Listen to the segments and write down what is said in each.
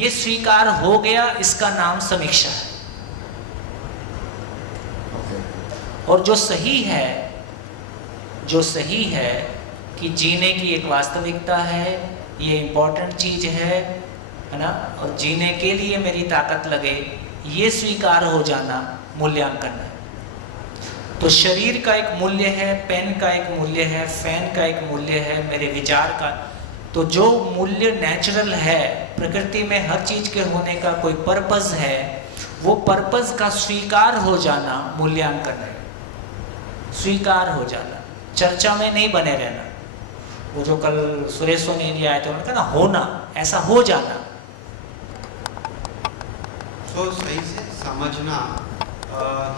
ये स्वीकार हो गया, इसका नाम समीक्षा है। और जो सही है कि जीने की एक वास्तविकता है, ये इम्पोर्टेंट चीज है ना, और जीने के लिए मेरी ताकत लगे, ये स्वीकार हो जाना मूल्यांकन है। तो शरीर का एक मूल्य है, पेन का एक मूल्य है, फैन का एक मूल्य है, मेरे विचार का। तो जो मूल्य नेचुरल है, प्रकृति में हर चीज के होने का कोई पर्पस है, वो पर्पस का स्वीकार हो जाना मूल्यांकन है। स्वीकार हो जाना, चर्चा में नहीं बने रहना। वो जो कल सुरेश सोनी जी आए थे, उन्होंने कहा ना, होना, ऐसा हो जाना। तो सही से समझना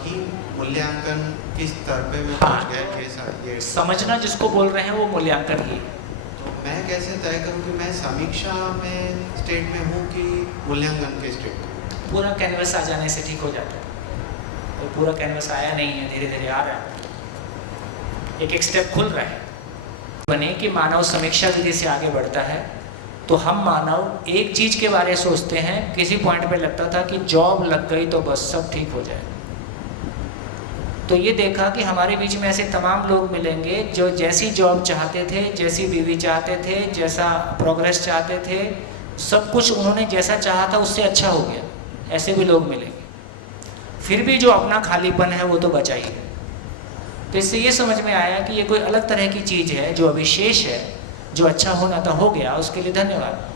ही मूल्यांकन किस स्तर पे में हाँ, पहुंच गया, कैसा ये समझना जिसको बोल रहे हैं वो मूल्यांकन ही। तो मैं कैसे तय करूं कि मैं समीक्षा में स्टेट में हूं कि मूल्यांकन के स्टेट में? पूरा कैनवस आ जाने से ठीक हो जाता है। तो पूरा कैनवस आया नहीं है, धीरे धीरे आ रहा है, एक एक स्टेप खुल रहा है। बने कि मानव समीक्षा विधि से आगे बढ़ता है, तो हम मानव एक चीज के बारे में सोचते हैं। किसी पॉइंट पे लगता था कि जॉब लग गई तो बस सब ठीक हो जाए। तो ये देखा कि हमारे बीच में ऐसे तमाम लोग मिलेंगे जो जैसी जॉब चाहते थे, जैसी बीवी चाहते थे, जैसा प्रोग्रेस चाहते थे, सब कुछ उन्होंने जैसा चाहा था उससे अच्छा हो गया। ऐसे भी लोग मिलेंगे। फिर भी जो अपना खालीपन है वो तो बचा ही है। तो इससे ये समझ में आया कि ये कोई अलग तरह की चीज़ है जो अविशेष है, जो अच्छा होना था हो गया, उसके लिए धन्यवाद।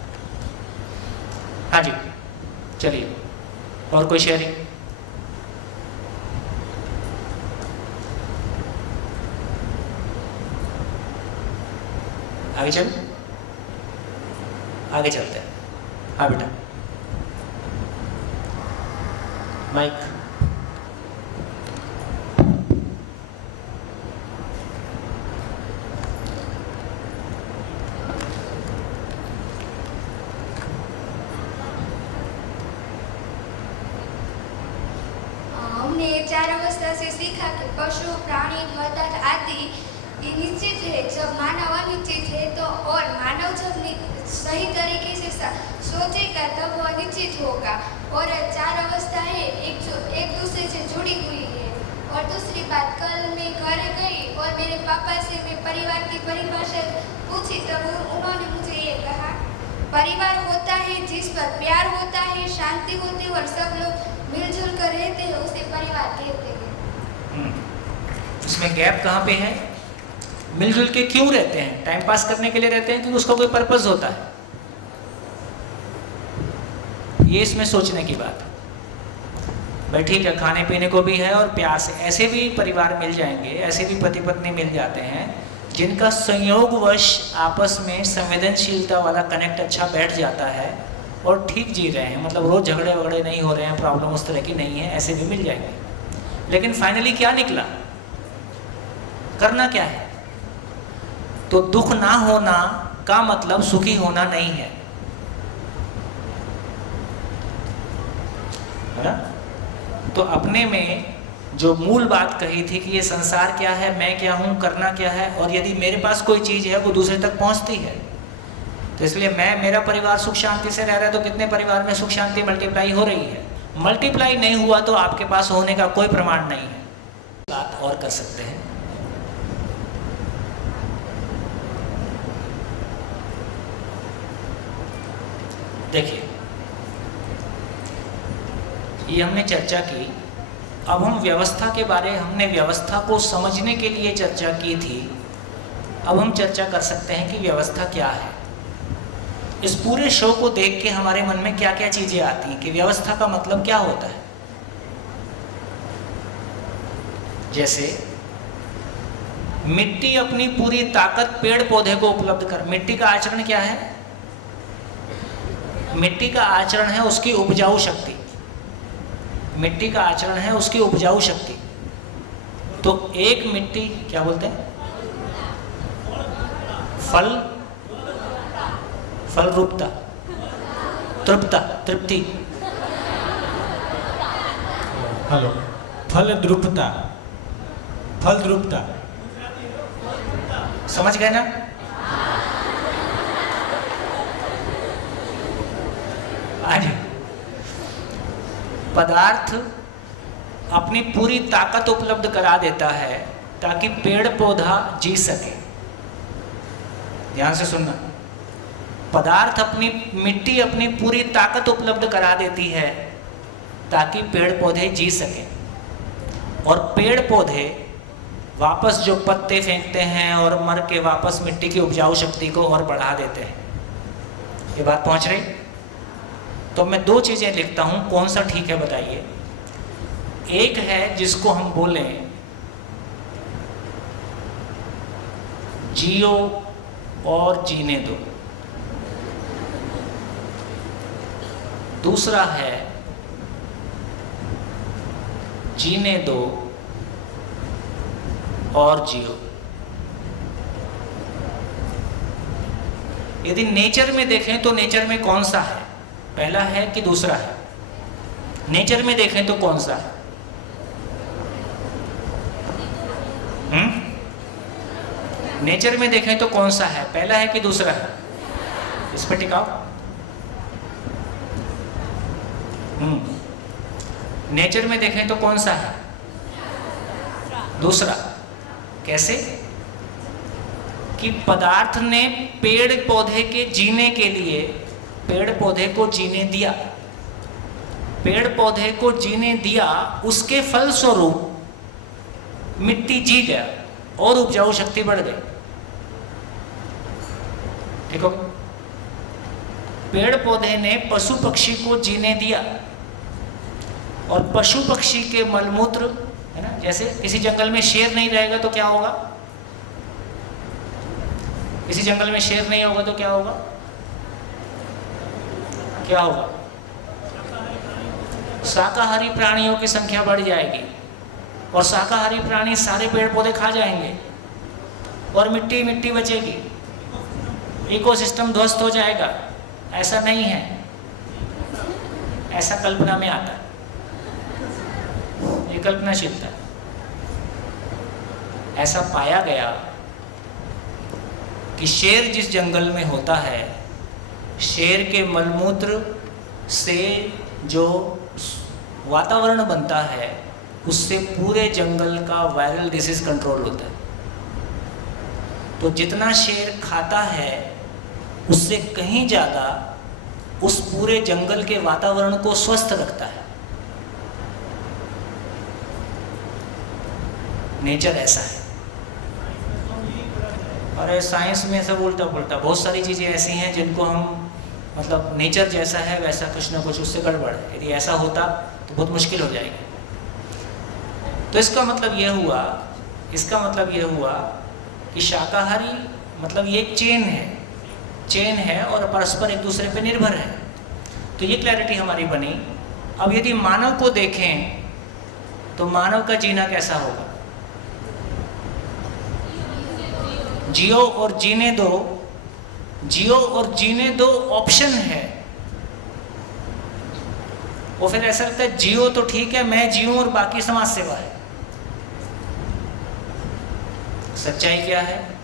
हाँ जी, चलिए, और कोई शेयरिंग? आगे चल, आगे चलते हैं। हाँ बेटा, माइक। हमने 4 अवस्था से सीखा कि पशु, प्राणी, पदार्थ आदि ये निश्चित है। जब मानव अनिश्चित है तो, और मानव जब सही तरीके से सोचेगा तब वो अनिश्चित होगा। और 4 अवस्था है एक दूसरे से जुड़ी हुई है। और दूसरी बात, कल मैं घर गई और मेरे पापा से मैं परिवार की परिभाषा पूछी, तब उन्होंने मुझे ये कहा, परिवार होता है जिस पर प्यार होता है, शांति होती है और सब लोग मिलजुल कर रहते हैं, उसे परिवार कहते हैं। इसमें गैप कहाँ पे है? मिलजुल के क्यों रहते हैं? टाइम पास करने के लिए रहते हैं क्योंकि उसका कोई पर्पस होता है। ये इसमें सोचने की बात है। भाई ठीक है, खाने पीने को भी है और प्यार से, ऐसे भी परिवार मिल जाएंगे, ऐसे भी पति पत्नी मिल जाते हैं जिनका संयोगवश आपस में संवेदनशीलता वाला कनेक्ट अच्छा बैठ जाता है और ठीक जी रहे हैं, मतलब रोज झगड़े वगड़े नहीं हो रहे हैं, प्रॉब्लम उस तरह की नहीं है, ऐसे भी मिल जाएंगे। लेकिन फाइनली क्या निकला? करना क्या है? तो दुख ना होना का मतलब सुखी होना नहीं है, है ना? तो अपने में जो मूल बात कही थी कि ये संसार क्या है, मैं क्या हूं, करना क्या है, और यदि मेरे पास कोई चीज है वो दूसरे तक पहुंचती है, तो इसलिए मेरा परिवार सुख शांति से रह रहा है, तो कितने परिवार में सुख शांति मल्टीप्लाई हो रही है। मल्टीप्लाई नहीं हुआ तो आपके पास होने का कोई प्रमाण नहीं है। बात और कर सकते हैं। देखिए, ये हमने चर्चा की। अब हम व्यवस्था के बारे, हमने व्यवस्था को समझने के लिए चर्चा की थी। अब हम चर्चा कर सकते हैं कि व्यवस्था क्या है। इस पूरे शो को देख के हमारे मन में क्या क्या चीजें आती हैं कि व्यवस्था का मतलब क्या होता है। जैसे मिट्टी अपनी पूरी ताकत पेड़ पौधे को उपलब्ध कर, मिट्टी का आचरण क्या है? मिट्टी का आचरण है उसकी उपजाऊ शक्ति। मिट्टी का आचरण है उसकी उपजाऊ शक्ति। तो एक मिट्टी, क्या बोलते हैं, फल रूपता, तृप्ता, तृप्ति, हेलो, फल द्रुपता, फल द्रुपता, समझ गए ना? आज पदार्थ अपनी पूरी ताकत उपलब्ध करा देता है ताकि पेड़ पौधा जी सके। ध्यान से सुनना, पदार्थ अपनी मिट्टी अपनी पूरी ताकत उपलब्ध करा देती है ताकि पेड़ पौधे जी सके, और पेड़ पौधे वापस जो पत्ते फेंकते हैं और मर के वापस मिट्टी की उपजाऊ शक्ति को और बढ़ा देते हैं। ये बात पहुंच रही? तो मैं दो चीज़ें लिखता हूँ, कौन सा ठीक है बताइए। एक है जिसको हम बोलें जियो और जीने दो, दूसरा है जीने दो और जियो। यदि नेचर में देखें तो नेचर में कौन सा है, पहला है कि दूसरा है? नेचर में देखें तो कौन सा है? नेचर में देखें तो कौन सा है, पहला है कि दूसरा है? इस पर टिकाओ। नेचर में देखें तो कौन सा है? दूसरा। कैसे? कि पदार्थ ने पेड़ पौधे के जीने के लिए पेड़ पौधे को जीने दिया, पेड़ पौधे को जीने दिया, उसके फलस्वरूप मिट्टी जी गया और उपजाऊ शक्ति बढ़ गई। ठीक हो? पेड़ पौधे ने पशु पक्षी को जीने दिया, और पशु पक्षी के मलमूत्र, है ना, जैसे किसी जंगल में शेर नहीं रहेगा तो क्या होगा? किसी जंगल में शेर नहीं होगा तो क्या होगा? क्या होगा? शाकाहारी प्राणियों की संख्या बढ़ जाएगी, और शाकाहारी प्राणी सारे पेड़ पौधे खा जाएंगे, और मिट्टी मिट्टी बचेगी, इकोसिस्टम ध्वस्त हो जाएगा। ऐसा नहीं है, ऐसा कल्पना में आता है, ये कल्पनाशीलता। ऐसा पाया गया कि शेर जिस जंगल में होता है, शेर के मलमूत्र से जो वातावरण बनता है उससे पूरे जंगल का वायरल डिसीज कंट्रोल होता है। तो जितना शेर खाता है उससे कहीं ज़्यादा उस पूरे जंगल के वातावरण को स्वस्थ रखता है। नेचर ऐसा है। और साइंस में सब उल्टा पुल्टा, बहुत सारी चीज़ें ऐसी हैं जिनको हम मतलब नेचर जैसा है वैसा कुछ ना कुछ उससे गड़बड़ है। यदि ऐसा होता तो बहुत मुश्किल हो जाएगी। तो इसका मतलब यह हुआ कि शाकाहारी मतलब ये एक चेन है और परस्पर एक दूसरे पे निर्भर है। तो ये क्लैरिटी हमारी बनी। अब यदि मानव को देखें तो मानव का जीना कैसा होगा? जियो और जीने दो, जियो और जीने दो ऑप्शन है। वो फिर ऐसा लगता है जियो तो ठीक है, मैं जीऊं और बाकी समाज सेवा है। सच्चाई क्या है?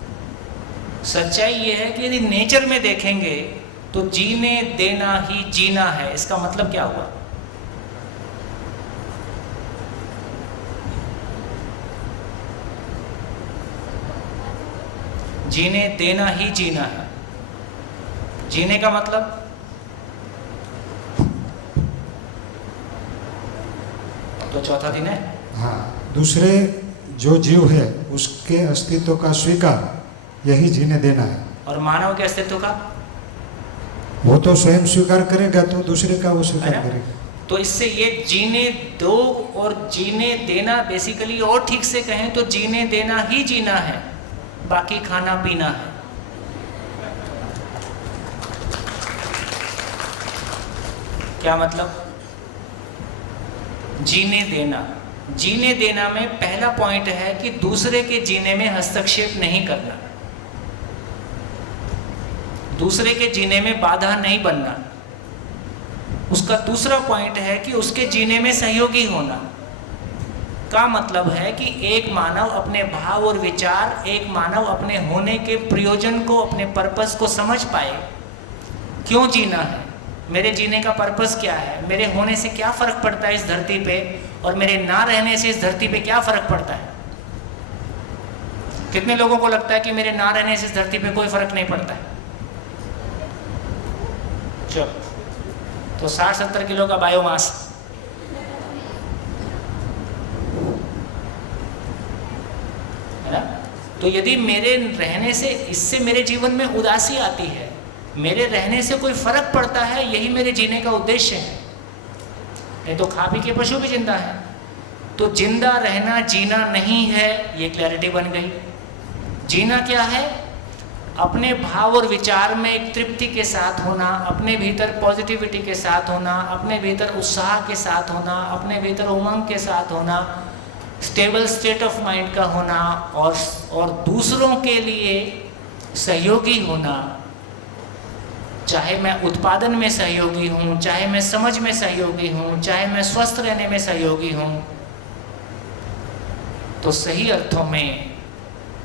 सच्चाई ये है कि यदि नेचर में देखेंगे तो जीने देना ही जीना है। इसका मतलब क्या हुआ? जीने देना ही जीना है। जीने का मतलब तो चौथा दिन है। हाँ, दूसरे जो जीव है उसके अस्तित्व का स्वीकार, यही जीने देना है। और मानव के अस्तित्व का? वो तो स्वयं स्वीकार करेगा तो दूसरे का वो स्वीकार करेगा। तो इससे ये जीने दो और जीने देना बेसिकली, और ठीक से कहें तो जीने देना ही जीना है, बाकी खाना पीना है। क्या मतलब? जीने देना में पहला पॉइंट है कि दूसरे के जीने में हस्तक्षेप नहीं करना, दूसरे के जीने में बाधा नहीं बनना। उसका दूसरा पॉइंट है कि उसके जीने में सहयोगी होना। का मतलब है कि एक मानव अपने भाव और विचार, एक मानव अपने होने के प्रयोजन को, अपने पर्पस को समझ पाए। क्यों जीना है? मेरे जीने का पर्पस क्या है, मेरे होने से क्या फ़र्क पड़ता है इस धरती पे, और मेरे ना रहने से इस धरती पे क्या फ़र्क पड़ता है। कितने लोगों को लगता है कि मेरे ना रहने से इस धरती पे कोई फ़र्क नहीं पड़ता है। चलो, तो 60-70 किलो का बायोमास, है ना। तो यदि मेरे रहने से, इससे मेरे जीवन में उदासी आती है, मेरे रहने से कोई फर्क पड़ता है, यही मेरे जीने का उद्देश्य है। नहीं तो खा पी के पशु भी जिंदा है। तो जिंदा रहना जीना नहीं है, ये क्लैरिटी बन गई। जीना क्या है? अपने भाव और विचार में एक तृप्ति के साथ होना, अपने भीतर पॉजिटिविटी के साथ होना, अपने भीतर उत्साह के साथ होना, अपने भीतर उमंग के साथ होना, स्टेबल स्टेट ऑफ माइंड का होना, और दूसरों के लिए सहयोगी होना। चाहे मैं उत्पादन में सहयोगी हूँ, चाहे मैं समझ में सहयोगी हूँ, चाहे मैं स्वस्थ रहने में सहयोगी हूँ। तो सही अर्थों में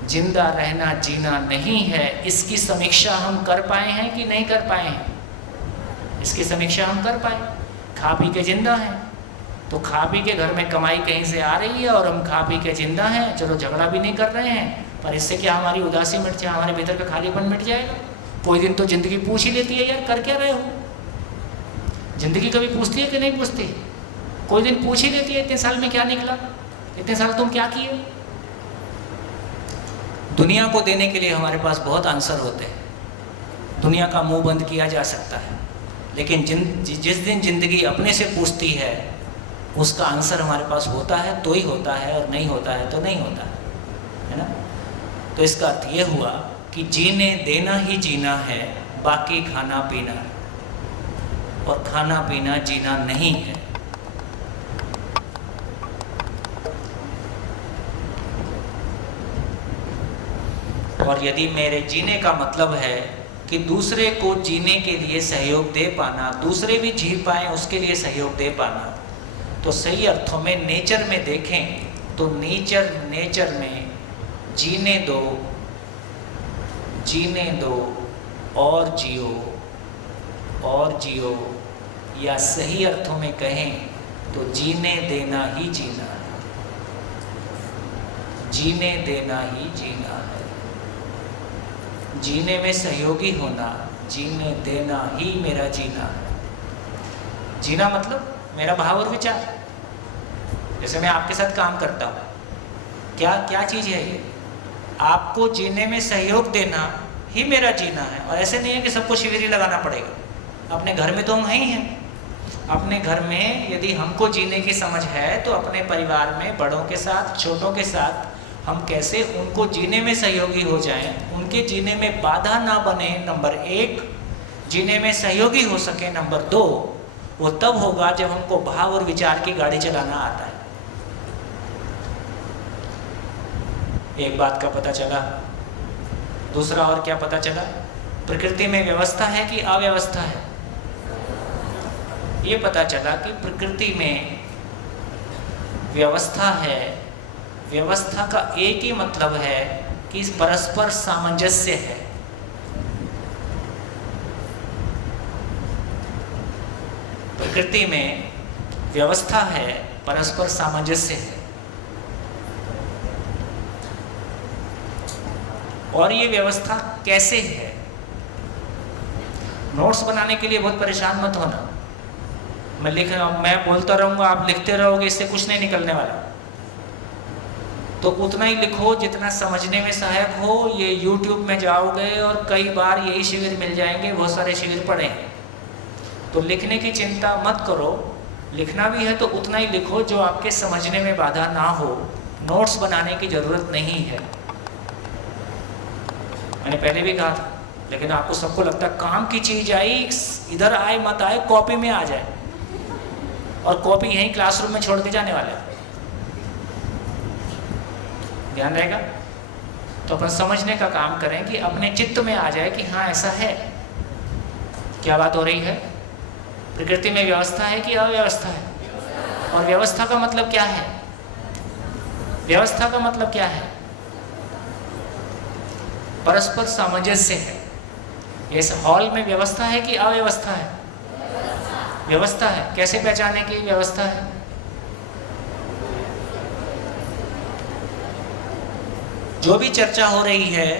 जिंदा रहना जीना नहीं है। इसकी समीक्षा हम कर पाए हैं कि नहीं कर पाए हैं? इसकी समीक्षा हम कर पाए। खा पी के जिंदा हैं, तो खा पी के घर में कमाई कहीं से आ रही है और हम खा पी के जिंदा हैं। चलो, झगड़ा भी नहीं कर रहे हैं, पर इससे क्या हमारी उदासी मिट जाए, हमारे भीतर का खालीपन मिट जाएगा। कोई दिन तो जिंदगी पूछ ही लेती है, यार कर क्या रहे हो। जिंदगी कभी पूछती है कि नहीं पूछती? कोई दिन पूछ ही लेती है, इतने साल में क्या निकला, इतने साल तुम क्या किए। दुनिया को देने के लिए हमारे पास बहुत आंसर होते हैं। दुनिया का मुंह बंद किया जा सकता है, लेकिन जिस दिन जिंदगी अपने से पूछती है, उसका आंसर हमारे पास होता है तो ही होता है, और नहीं होता है तो नहीं होता है ना। तो इसका अर्थ ये हुआ कि जीने देना ही जीना है, बाकी खाना पीना है, और खाना पीना जीना नहीं है। और यदि मेरे जीने का मतलब है कि दूसरे को जीने के लिए सहयोग दे पाना, दूसरे भी जी पाए उसके लिए सहयोग दे पाना, तो सही अर्थों में नेचर में देखें तो नेचर में जीने दो और जियो, या सही अर्थों में कहें तो जीने देना ही जीना है। जीने देना ही जीना है। जीने में सहयोगी होना, जीने देना ही मेरा जीना है। जीना मतलब मेरा भाव और विचार। जैसे मैं आपके साथ काम करता हूँ, क्या चीज़ है ये? आपको जीने में सहयोग देना ही मेरा जीना है। और ऐसे नहीं है कि सबको शिविर ही लगाना पड़ेगा। अपने घर में तो हम हैं ही हैं। अपने घर में यदि हमको जीने की समझ है, तो अपने परिवार में बड़ों के साथ, छोटों के साथ हम कैसे उनको जीने में सहयोगी हो जाएं, उनके जीने में बाधा ना बने, नंबर 1, जीने में सहयोगी हो सके, नंबर 2, वो तब होगा जब हमको भाव और विचार की गाड़ी चलाना आता है। एक बात का पता चला। दूसरा और क्या पता चला? प्रकृति में व्यवस्था है कि अव्यवस्था है। ये पता चला कि प्रकृति में व्यवस्था है। व्यवस्था का एक ही मतलब है कि परस्पर सामंजस्य है। प्रकृति में व्यवस्था है, परस्पर सामंजस्य है। और ये व्यवस्था कैसे है? नोट्स बनाने के लिए बहुत परेशान मत होना। मैं बोलता रहूँगा, आप लिखते रहोगे, इससे कुछ नहीं निकलने वाला। तो उतना ही लिखो जितना समझने में सहायक हो। ये YouTube में जाओगे और कई बार यही शिविर मिल जाएंगे, बहुत सारे शिविर पड़े हैं। तो लिखने की चिंता मत करो। लिखना भी है तो उतना ही लिखो जो आपके समझने में बाधा ना हो। नोट्स बनाने की ज़रूरत नहीं है। मैंने पहले भी कहा था, लेकिन आपको सबको लगता है काम की चीज़ आई, इधर आए मत आए, कॉपी में आ जाए, और कॉपी यहीं क्लासरूम में छोड़ के जाने वाले हैं। ध्यान रहेगा। तो अपन समझने का काम करें कि अपने चित्त में आ जाए कि हाँ ऐसा है। क्या बात हो रही है? प्रकृति में व्यवस्था है कि अव्यवस्था है? और व्यवस्था का मतलब क्या है? व्यवस्था का मतलब क्या है? परस्पर सामंजस्य है। इस हॉल में व्यवस्था है कि अव्यवस्था है? व्यवस्था है। कैसे पहचाने की व्यवस्था है? जो भी चर्चा हो रही है,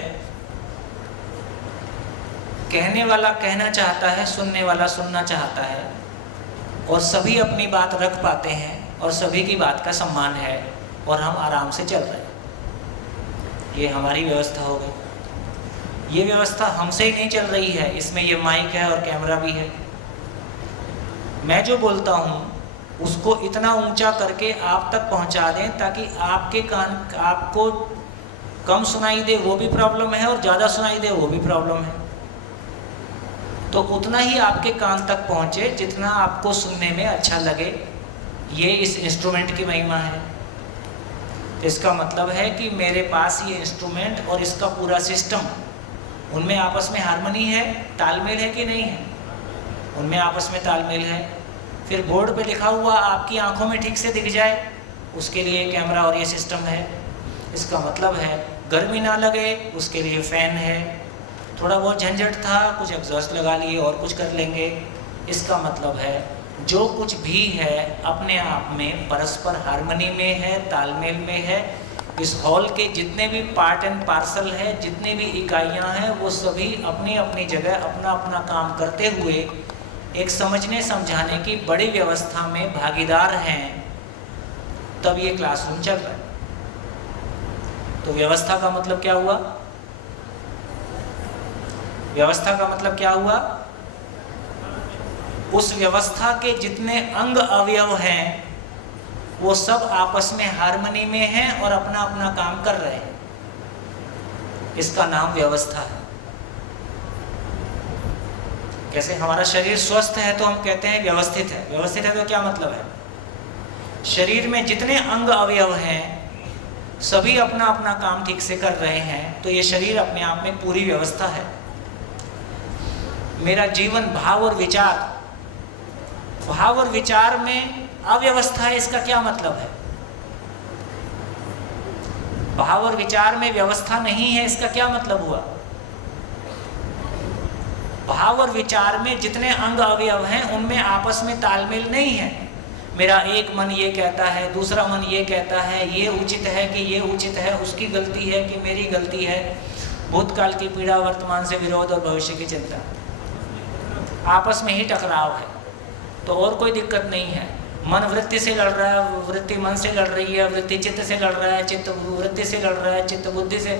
कहने वाला कहना चाहता है, सुनने वाला सुनना चाहता है, और सभी अपनी बात रख पाते हैं और सभी की बात का सम्मान है और हम आराम से चल रहे हैं। ये हमारी व्यवस्था हो गई। ये व्यवस्था हमसे ही नहीं चल रही है, इसमें ये माइक है और कैमरा भी है। मैं जो बोलता हूँ उसको इतना ऊंचा करके आप तक पहुँचा दें ताकि आपके कान आपको कम सुनाई दे, वो भी प्रॉब्लम है, और ज़्यादा सुनाई दे, वो भी प्रॉब्लम है। तो उतना ही आपके कान तक पहुँचे जितना आपको सुनने में अच्छा लगे। ये इस इंस्ट्रूमेंट की महिमा है। इसका मतलब है कि मेरे पास ये इंस्ट्रूमेंट और इसका पूरा सिस्टम, उनमें आपस में हार्मनी है, तालमेल है कि नहीं है? उनमें आपस में तालमेल है। फिर बोर्ड पे लिखा हुआ आपकी आंखों में ठीक से दिख जाए, उसके लिए कैमरा और ये सिस्टम है। इसका मतलब है गर्मी ना लगे, उसके लिए फ़ैन है। थोड़ा बहुत झंझट था, कुछ एग्जॉस्ट लगा लिए और कुछ कर लेंगे। इसका मतलब है जो कुछ भी है अपने आप में परस्पर हार्मनी में है, तालमेल में है। इस हॉल के जितने भी पार्ट एंड पार्सल है, जितनी भी इकाइयां हैं, वो सभी अपनी अपनी जगह अपना अपना काम करते हुए एक समझने समझाने की बड़ी व्यवस्था में भागीदार हैं। तब ये क्लासरूम चल रहा है। तो व्यवस्था का मतलब क्या हुआ? व्यवस्था का मतलब क्या हुआ? उस व्यवस्था के जितने अंग अवयव हैं वो सब आपस में हार्मनी में हैं और अपना अपना काम कर रहे हैं। इसका नाम व्यवस्था है। कैसे हमारा शरीर स्वस्थ है तो हम कहते हैं व्यवस्थित है। व्यवस्थित है तो क्या मतलब है? शरीर में जितने अंग अवयव हैं सभी अपना अपना काम ठीक से कर रहे हैं, तो ये शरीर अपने आप में पूरी व्यवस्था है। मेरा जीवन भाव और विचार में अव्यवस्था है, इसका क्या मतलब है? भाव और विचार में व्यवस्था नहीं है, इसका क्या मतलब हुआ? भाव और विचार में जितने अंग अवयव हैं उनमें आपस में तालमेल नहीं है। मेरा एक मन ये कहता है, दूसरा मन ये कहता है, ये उचित है कि ये उचित है, उसकी गलती है कि मेरी गलती है, भूतकाल की पीड़ा, वर्तमान से विरोध और भविष्य की चिंता, आपस में ही टकराव है। तो और कोई दिक्कत नहीं है। मन वृत्ति से लड़ रहा है, वृत्ति मन से लड़ रही है, वृत्ति चित्त से लड़ रहा है, चित्त वृत्ति से लड़ रहा है, चित्त बुद्धि से।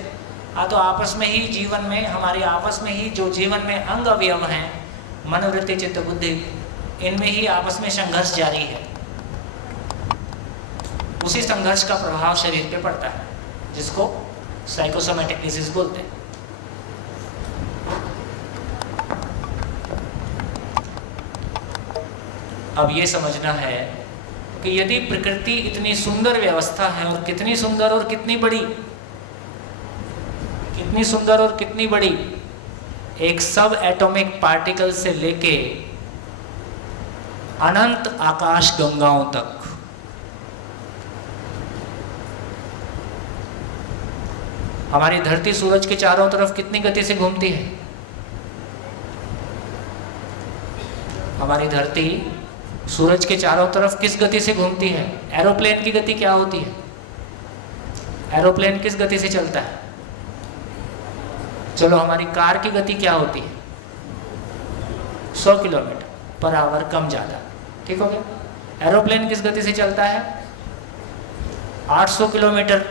तो आपस में ही जीवन में, हमारे आपस में ही जो जीवन में अंग अवयव हैं, मन, वृत्ति, चित्त, बुद्धि, इनमें ही आपस में संघर्ष जारी है। उसी संघर्ष का प्रभाव शरीर पे पड़ता है, जिसको साइकोसोमैटिक डिजीज बोलते हैं। अब ये समझना है कि यदि प्रकृति इतनी सुंदर व्यवस्था है, और कितनी सुंदर और कितनी बड़ी, कितनी सुंदर और कितनी बड़ी, एक सब एटॉमिक पार्टिकल से लेके अनंत आकाश गंगाओं तक, हमारी धरती सूरज के चारों तरफ कितनी गति से घूमती है? हमारी धरती सूरज के चारों तरफ किस गति से घूमती है? एरोप्लेन की गति क्या होती है? एरोप्लेन किस गति से चलता है? चलो, हमारी कार की गति क्या होती है? 100 किलोमीटर पर आवर, कम ज़्यादा, ठीक हो गया। एरोप्लेन किस गति से चलता है? 800 किलोमीटर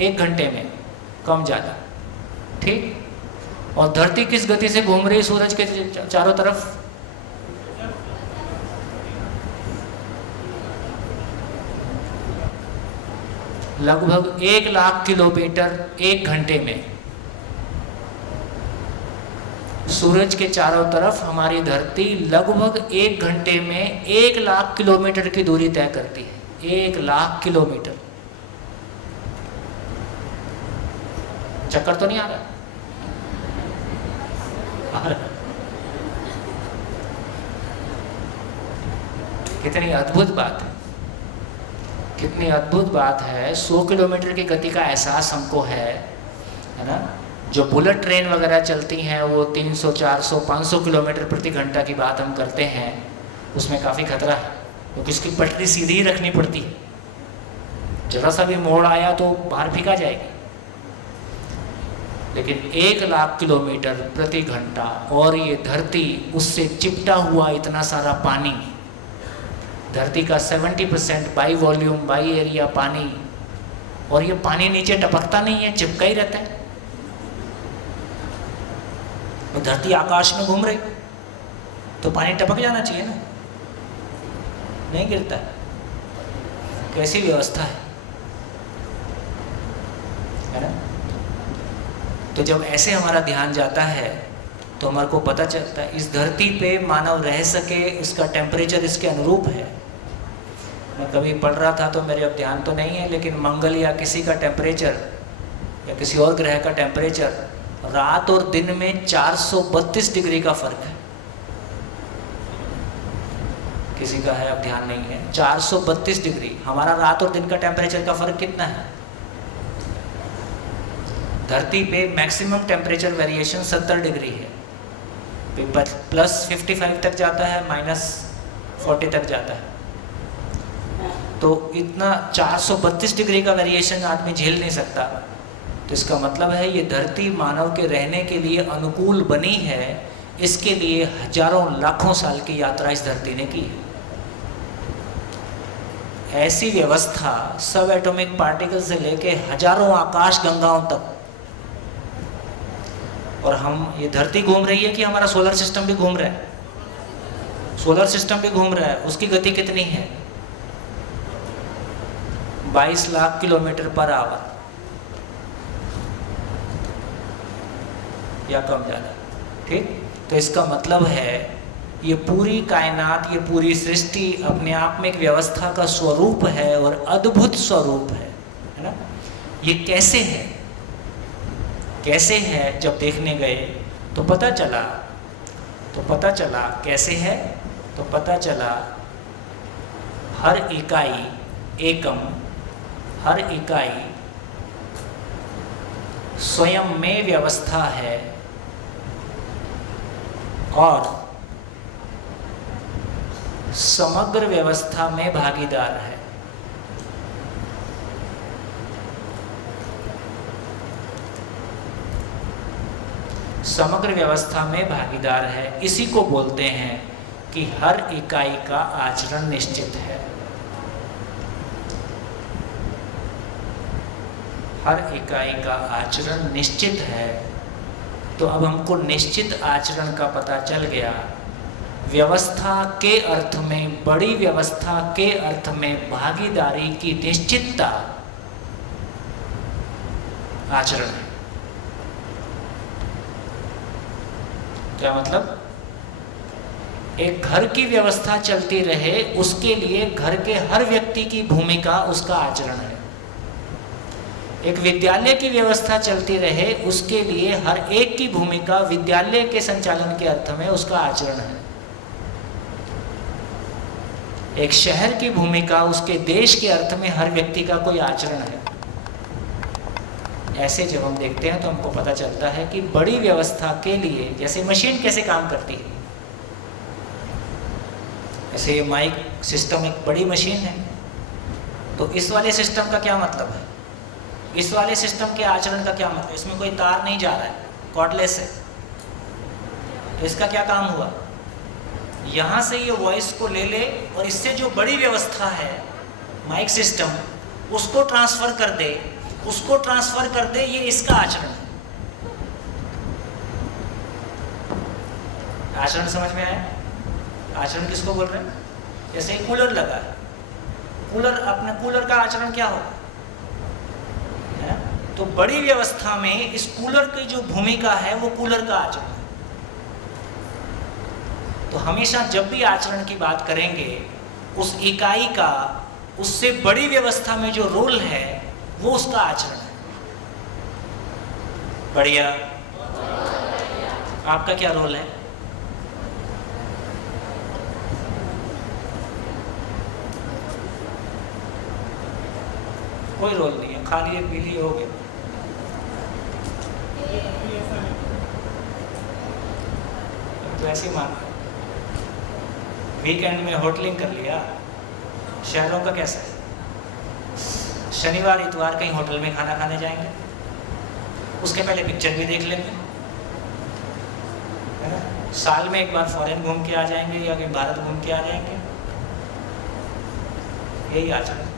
1 घंटे में, कम ज़्यादा, ठीक। और धरती किस गति से घूम रही सूरज के चारों तरफ? लगभग 1 लाख किलोमीटर 1 घंटे में सूरज के चारों तरफ हमारी धरती लगभग 1 घंटे में 1 लाख किलोमीटर की दूरी तय करती है। 1 लाख किलोमीटर। चक्कर तो नहीं आ रहा? कितनी अद्भुत बात है, कितनी अद्भुत बात है। 100 किलोमीटर की गति का एहसास हमको है ना। जो बुलेट ट्रेन वगैरह चलती हैं वो 300, 400, 500 किलोमीटर प्रति घंटा की बात हम करते हैं। उसमें काफ़ी खतरा है, क्योंकि उसकी पटरी सीधी ही रखनी पड़ती है, जरा सा भी मोड़ आया तो बाहर फेंका जाएगी। लेकिन 1,00,000 किलोमीटर प्रति घंटा और ये धरती, उससे चिपटा हुआ इतना सारा पानी, धरती का 70% बाई वॉल्यूम बाई एरिया पानी, और ये पानी नीचे टपकता नहीं है, चिपका ही रहता है। और धरती आकाश में घूम रही तो पानी टपक जाना चाहिए ना, नहीं गिरता है। कैसी व्यवस्था है ना? तो जब ऐसे हमारा ध्यान जाता है तो हमारे को पता चलता है इस धरती पे मानव रह सके, उसका टेम्परेचर इसके अनुरूप है। मैं कभी पढ़ रहा था तो मेरे अब ध्यान तो नहीं है, लेकिन मंगल या किसी का टेम्परेचर या किसी और ग्रह का टेम्परेचर रात और दिन में 432 डिग्री का फर्क है। किसी का है, अब ध्यान नहीं है। 432 डिग्री। हमारा रात और दिन का टेम्परेचर का फर्क कितना है? धरती पे मैक्सिमम टेम्परेचर वेरिएशन 70 डिग्री है, +55 तक जाता है, -40 तक जाता है। तो इतना 432 डिग्री का वेरिएशन आदमी झेल नहीं सकता। तो इसका मतलब है ये धरती मानव के रहने के लिए अनुकूल बनी है। इसके लिए हजारों लाखों साल की यात्रा इस धरती ने की है। ऐसी व्यवस्था सब एटॉमिक पार्टिकल से लेके हजारों आकाश गंगाओं तक, और हम, ये धरती घूम रही है कि हमारा सोलर सिस्टम भी घूम रहा है? सोलर सिस्टम भी घूम रहा है। उसकी गति कितनी है? 22 लाख किलोमीटर पर आवर या कम ज़्यादा, ठीक? तो इसका मतलब है ये पूरी कायनात, ये पूरी सृष्टि अपने आप में एक व्यवस्था का स्वरूप है और अद्भुत स्वरूप है ना? ये कैसे है? कैसे है? जब देखने गए तो पता चला कैसे है? तो पता चला हर इकाई, एकम, हर इकाई स्वयं में व्यवस्था है और समग्र व्यवस्था में भागीदार है। समग्र व्यवस्था में भागीदार है। इसी को बोलते हैं कि हर इकाई का आचरण निश्चित है। हर इकाई का आचरण निश्चित है। तो अब हमको निश्चित आचरण का पता चल गया। व्यवस्था के अर्थ में, बड़ी व्यवस्था के अर्थ में भागीदारी की निश्चितता आचरण है। क्या मतलब? एक घर की व्यवस्था चलती रहे, उसके लिए घर के हर व्यक्ति की भूमिका उसका आचरण है। एक विद्यालय की व्यवस्था चलती रहे, उसके लिए हर एक की भूमिका विद्यालय के संचालन के अर्थ में उसका आचरण है। एक शहर की भूमिका उसके देश के अर्थ में हर व्यक्ति का कोई आचरण है। ऐसे जब हम देखते हैं तो हमको पता चलता है कि बड़ी व्यवस्था के लिए, जैसे मशीन कैसे काम करती है, ऐसे ये माइक सिस्टम एक बड़ी मशीन है। तो इस वाले सिस्टम का क्या मतलब है? इस वाले सिस्टम के आचरण का क्या मतलब? इसमें कोई तार नहीं जा रहा है, कॉर्डलेस है। तो इसका क्या काम हुआ? यहाँ से ये वॉइस को ले ले और इससे जो बड़ी व्यवस्था है माइक सिस्टम, उसको ट्रांसफर कर दे, उसको ट्रांसफर कर दे। ये इसका आचरण है। आचरण समझ में आया? आचरण किसको बोल रहे हैं? जैसे कूलर लगा है, कूलर, अपने कूलर का आचरण क्या होगा? तो बड़ी व्यवस्था में इस कूलर की जो भूमिका है वो कूलर का आचरण है। तो हमेशा जब भी आचरण की बात करेंगे, उस इकाई का उससे बड़ी व्यवस्था में जो रोल है वो उसका आचरण है। बढ़िया। आपका क्या रोल है? कोई रोल नहीं है, खाली एक पीली हो गया। तो ऐसे ही मान, वीकेंड में होटलिंग कर लिया। शहरों का कैसा है? शनिवार इतवार कहीं होटल में खाना खाने जाएंगे, उसके पहले पिक्चर भी देख लेंगे, है ना? साल में एक बार फॉरेन घूम के आ जाएंगे या कहीं भारत घूम के आ जाएंगे। यही आचरण,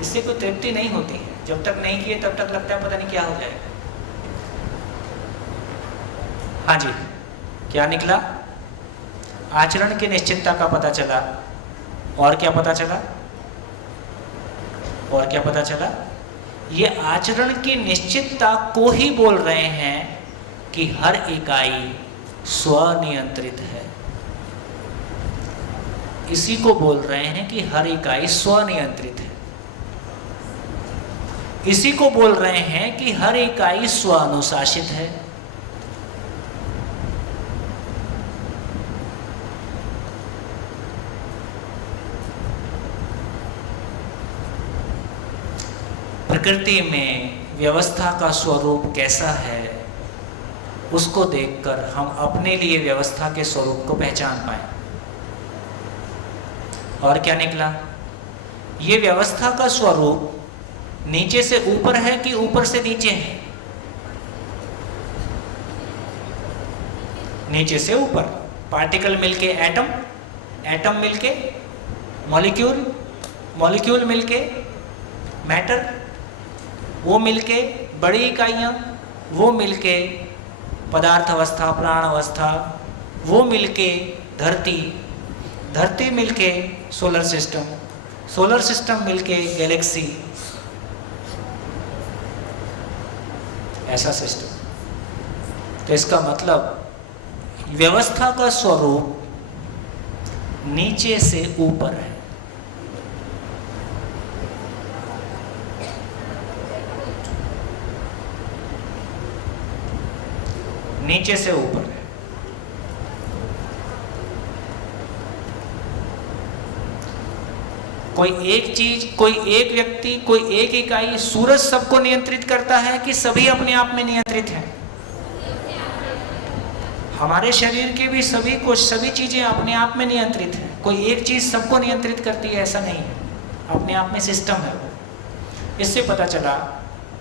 इससे कोई तृप्ति नहीं होती है। जब तक नहीं किए तब तक लगता है पता नहीं क्या हो जाएगा। हाँ जी, क्या निकला? आचरण की निश्चितता का पता चला। और क्या पता चला? और क्या पता चला? ये आचरण की निश्चितता को ही बोल रहे हैं कि हर इकाई स्वनियंत्रित है। इसी को बोल रहे हैं कि हर इकाई स्वनियंत्रित है। इसी को बोल रहे हैं कि हर इकाई स्वानुशासित है। प्रकृति में व्यवस्था का स्वरूप कैसा है, उसको देखकर हम अपने लिए व्यवस्था के स्वरूप को पहचान पाए। और क्या निकला? ये व्यवस्था का स्वरूप नीचे से ऊपर है कि ऊपर से नीचे है? नीचे से ऊपर। पार्टिकल मिलके एटम, एटम मिलके मॉलिक्यूल, मॉलिक्यूल मिलके मैटर, वो मिलके बड़ी इकाइयाँ, वो मिलके पदार्थ अवस्था, प्राण अवस्था, वो मिलके धरती, धरती मिलके सोलर सिस्टम, सोलर सिस्टम मिलके गैलेक्सी, ऐसा सिस्टम। तो इसका मतलब व्यवस्था का स्वरूप नीचे से ऊपर है। नीचे से ऊपर है। कोई एक चीज, कोई एक व्यक्ति, कोई एक इकाई, सूरज सबको नियंत्रित करता है कि सभी अपने आप में नियंत्रित हैं? हमारे शरीर के भी सभी चीजें अपने आप में नियंत्रित हैं। कोई एक चीज सबको नियंत्रित करती है ऐसा नहीं है, अपने आप में सिस्टम है वो। इससे पता चला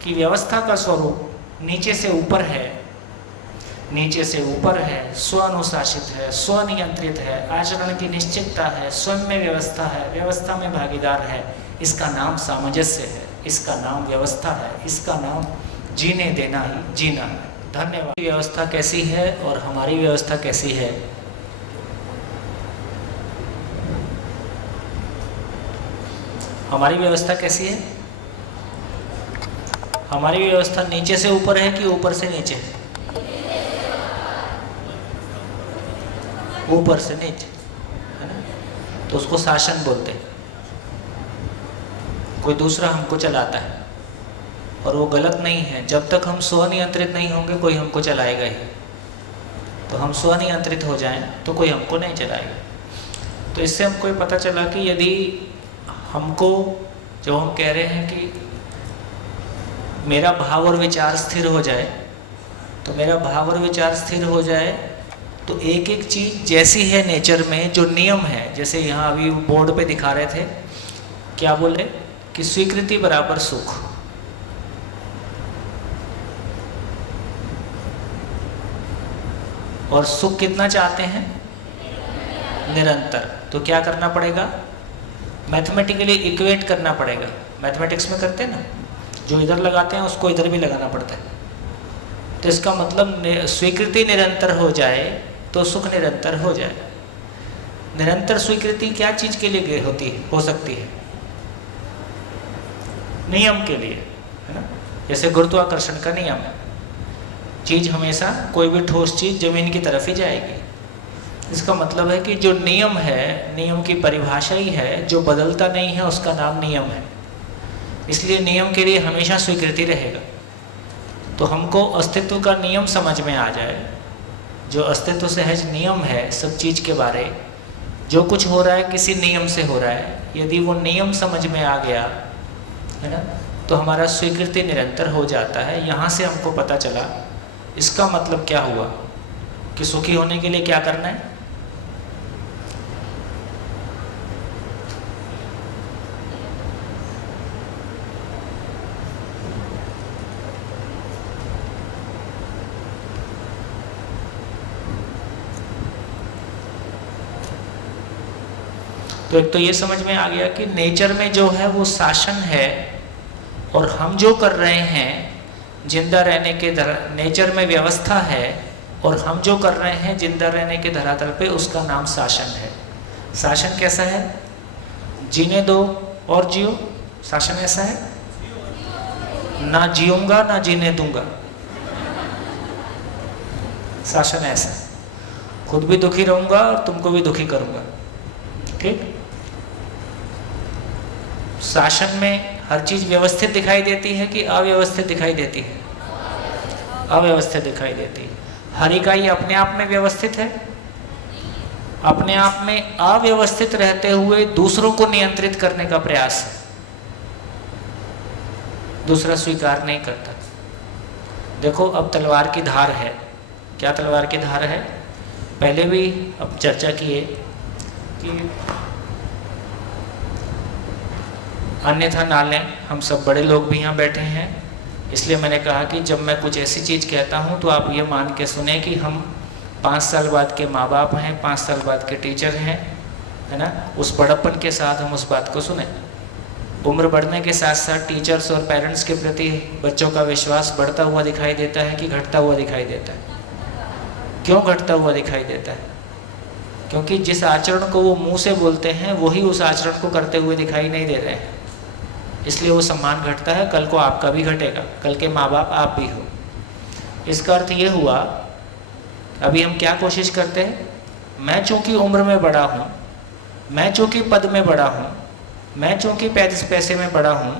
कि व्यवस्था का स्वरूप नीचे से ऊपर है, नीचे से ऊपर है, स्वानुशासित है, स्वनियंत्रित है, आचरण की निश्चितता है, स्वयं में व्यवस्था है, व्यवस्था में भागीदार है। इसका नाम सामंजस्य है, इसका नाम व्यवस्था है, इसका नाम जीने देना ही जीना है। धन्यवाद। व्यवस्था कैसी है और हमारी व्यवस्था कैसी है? हमारी व्यवस्था कैसी है? हमारी व्यवस्था नीचे से ऊपर है कि ऊपर से नीचे है? ऊपर से नीचे, है ना? तो उसको शासन बोलते हैं। कोई दूसरा हमको चलाता है और वो गलत नहीं है। जब तक हम स्वनियंत्रित नहीं होंगे कोई हमको चलाएगा ही। तो हम स्वनियंत्रित हो जाएं तो कोई हमको नहीं चलाएगा। तो इससे हमको ये पता चला कि यदि हमको, जो हम कह रहे हैं कि मेरा भाव और विचार स्थिर हो जाए, तो मेरा भाव और विचार स्थिर हो जाए तो एक एक चीज़ जैसी है नेचर में, जो नियम है, जैसे यहाँ अभी बोर्ड पे दिखा रहे थे, क्या बोले कि स्वीकृति बराबर सुख। और सुख कितना चाहते हैं? निरंतर। तो क्या करना पड़ेगा? मैथमेटिकली इक्वेट करना पड़ेगा। मैथमेटिक्स में करते हैं ना, जो इधर लगाते हैं उसको इधर भी लगाना पड़ता है। तो इसका मतलब स्वीकृति निरंतर हो जाए तो सुख निरंतर हो जाए। निरंतर स्वीकृति क्या चीज़ के लिए होती है, हो सकती है? नियम के लिए, है ना? जैसे गुरुत्वाकर्षण का नियम है, चीज़ हमेशा, कोई भी ठोस चीज़ जमीन की तरफ ही जाएगी। इसका मतलब है कि जो नियम है, नियम की परिभाषा ही है, जो बदलता नहीं है उसका नाम नियम है। इसलिए नियम के लिए हमेशा स्वीकृति रहेगा। तो हमको अस्तित्व का नियम समझ में आ जाए, जो अस्तित्व सहज नियम है सब चीज़ के बारे, जो कुछ हो रहा है किसी नियम से हो रहा है, यदि वो नियम समझ में आ गया, है ना, तो हमारा स्वीकृति निरंतर हो जाता है। यहाँ से हमको पता चला, इसका मतलब क्या हुआ कि सुखी होने के लिए क्या करना है? तो एक तो ये समझ में आ गया कि नेचर में जो है वो शासन है, और हम जो कर रहे हैं जिंदा रहने के नेचर में व्यवस्था है, और हम जो कर रहे हैं जिंदा रहने के धरातल पे उसका नाम शासन है। शासन कैसा है? जीने दो और जियो। शासन ऐसा है, ना जीऊंगा ना जीने दूंगा। शासन ऐसा है, खुद भी दुखी रहूंगा और तुमको भी दुखी करूंगा। ठीक? शासन में हर चीज व्यवस्थित दिखाई देती है कि अव्यवस्थित दिखाई देती है? अव्यवस्थित दिखाई देती है। हर इकाई अपने आप में व्यवस्थित है, अपने आप में अव्यवस्थित रहते हुए दूसरों को नियंत्रित करने का प्रयास है, दूसरा स्वीकार नहीं करता। देखो अब तलवार की धार है। क्या तलवार की धार है? पहले भी अब चर्चा किए कि अन्यथा ना लें, हम सब बड़े लोग भी यहाँ बैठे हैं, इसलिए मैंने कहा कि जब मैं कुछ ऐसी चीज़ कहता हूँ तो आप ये मान के सुने कि हम 5 साल बाद के माँ बाप हैं, 5 साल बाद के टीचर हैं, है ना। उस बड़प्पन के साथ हम उस बात को सुने। उम्र बढ़ने के साथ साथ टीचर्स और पेरेंट्स के प्रति बच्चों का विश्वास बढ़ता हुआ दिखाई देता है कि घटता हुआ दिखाई देता है? क्यों घटता हुआ दिखाई देता है? क्योंकि जिस आचरण को वो मुंह से बोलते हैं वही उस आचरण को करते हुए दिखाई नहीं दे रहे हैं, इसलिए वो सम्मान घटता है। कल को आपका भी घटेगा, कल के माँ बाप आप भी हो। इसका अर्थ ये हुआ, अभी हम क्या कोशिश करते हैं? मैं चूँकि उम्र में बड़ा हूँ, मैं चूँकि पद में बड़ा हूँ, मैं चूँकि पैसे में बड़ा हूँ,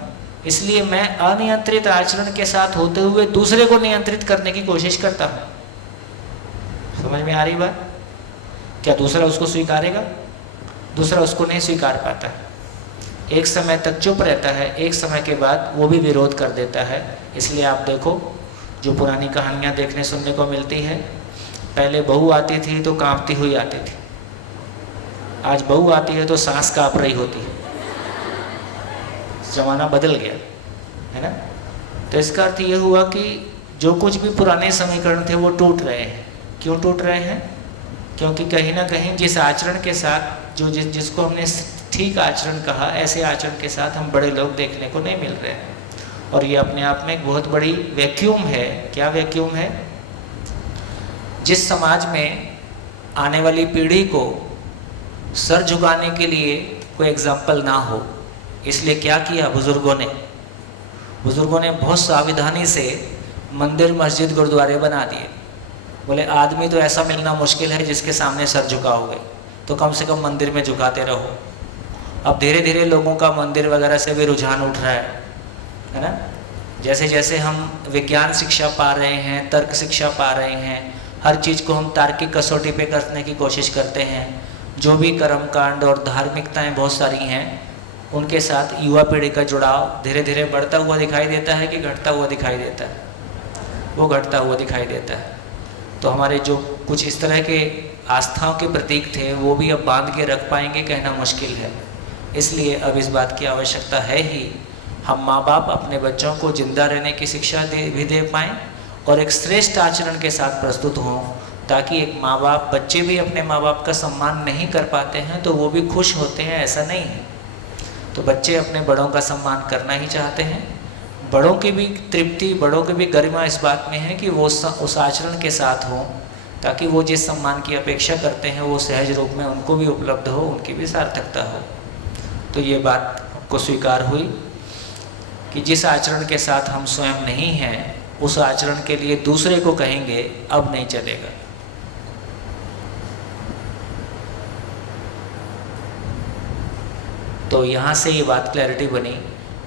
इसलिए मैं अनियंत्रित आचरण के साथ होते हुए दूसरे को नियंत्रित करने की कोशिश करता हूँ। समझ में आ रही बात? क्या दूसरा उसको स्वीकारेगा? दूसरा उसको नहीं स्वीकार पाता है। एक समय तक चुप रहता है, एक समय के बाद वो भी विरोध कर देता है। इसलिए आप देखो, जो पुरानी कहानियाँ देखने सुनने को मिलती है, पहले बहू आती थी तो कांपती हुई आती थी, आज बहू आती है तो सांस काँप रही होती है। ज़माना बदल गया है ना। तो इसका अर्थ ये हुआ कि जो कुछ भी पुराने समीकरण थे वो टूट रहे हैं। क्यों टूट रहे हैं? क्योंकि कहीं ना कहीं जिस आचरण के साथ जिसको हमने ठीक आचरण कहा, ऐसे आचरण के साथ हम बड़े लोग देखने को नहीं मिल रहे हैं। और ये अपने आप में एक बहुत बड़ी वैक्यूम है। क्या वैक्यूम है? जिस समाज में आने वाली पीढ़ी को सर झुकाने के लिए कोई एग्जाम्पल ना हो, इसलिए क्या किया बुजुर्गों ने? बुजुर्गों ने बहुत सावधानी से मंदिर मस्जिद गुरुद्वारे बना दिए। बोले आदमी तो ऐसा मिलना मुश्किल है जिसके सामने सर झुकाओगे, तो कम से कम मंदिर में झुकाते रहो। अब धीरे धीरे लोगों का मंदिर वगैरह से भी रुझान उठ रहा है ना। जैसे जैसे हम विज्ञान शिक्षा पा रहे हैं, तर्क शिक्षा पा रहे हैं, हर चीज़ को हम तार्किक कसौटी पे करने की कोशिश करते हैं। जो भी कर्मकांड और धार्मिकताएं बहुत सारी हैं, उनके साथ युवा पीढ़ी का जुड़ाव धीरे धीरे बढ़ता हुआ दिखाई देता है कि घटता हुआ दिखाई देता है? वो घटता हुआ दिखाई देता है। तो हमारे जो कुछ इस तरह के आस्थाओं के प्रतीक थे वो भी अब बांध के रख पाएंगे कहना मुश्किल है। इसलिए अब इस बात की आवश्यकता है ही, हम माँ बाप अपने बच्चों को जिंदा रहने की शिक्षा भी दे पाएँ और एक श्रेष्ठ आचरण के साथ प्रस्तुत हों, ताकि एक माँ बाप, बच्चे भी अपने माँ बाप का सम्मान नहीं कर पाते हैं तो वो भी खुश होते हैं, ऐसा नहीं है। तो बच्चे अपने बड़ों का सम्मान करना ही चाहते हैं। बड़ों की भी तृप्ति, बड़ों की भी गरिमा इस बात में है कि वो उस आचरण के साथ हों, ताकि वो जिस सम्मान की अपेक्षा करते हैं वो सहज रूप में उनको भी उपलब्ध हो, उनकी भी सार्थकता हो। तो ये बात को स्वीकार हुई कि जिस आचरण के साथ हम स्वयं नहीं हैं, उस आचरण के लिए दूसरे को कहेंगे अब नहीं चलेगा। तो यहाँ से ये बात क्लैरिटी बनी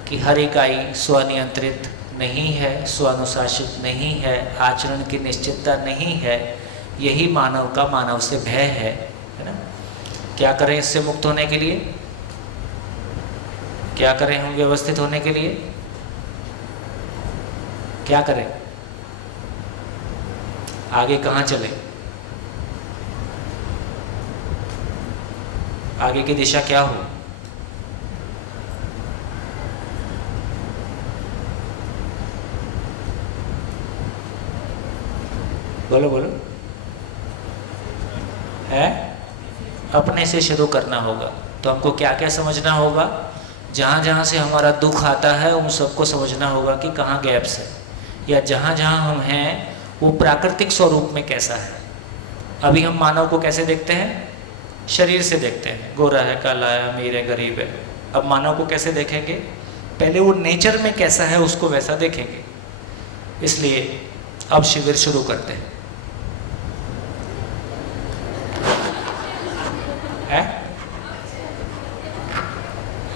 कि हर इकाई स्वनियंत्रित नहीं है, स्वानुशासित नहीं है, आचरण की निश्चितता नहीं है। यही मानव का मानव से भय है ना। क्या करें इससे मुक्त होने के लिए? क्या करें हम व्यवस्थित होने के लिए? क्या करें? आगे कहाँ चले? आगे की दिशा क्या हो? बोलो बोलो। है अपने से शुरू करना होगा। तो हमको क्या क्या समझना होगा? जहाँ जहाँ से हमारा दुख आता है उन सबको समझना होगा कि कहाँ गैप्स है, या जहाँ जहाँ हम हैं वो प्राकृतिक स्वरूप में कैसा है। अभी हम मानव को कैसे देखते हैं? शरीर से देखते हैं, गोरा है, काला है, अमीर है, गरीब है। अब मानव को कैसे देखेंगे? पहले वो नेचर में कैसा है उसको वैसा देखेंगे। इसलिए अब शिविर शुरू करते हैं।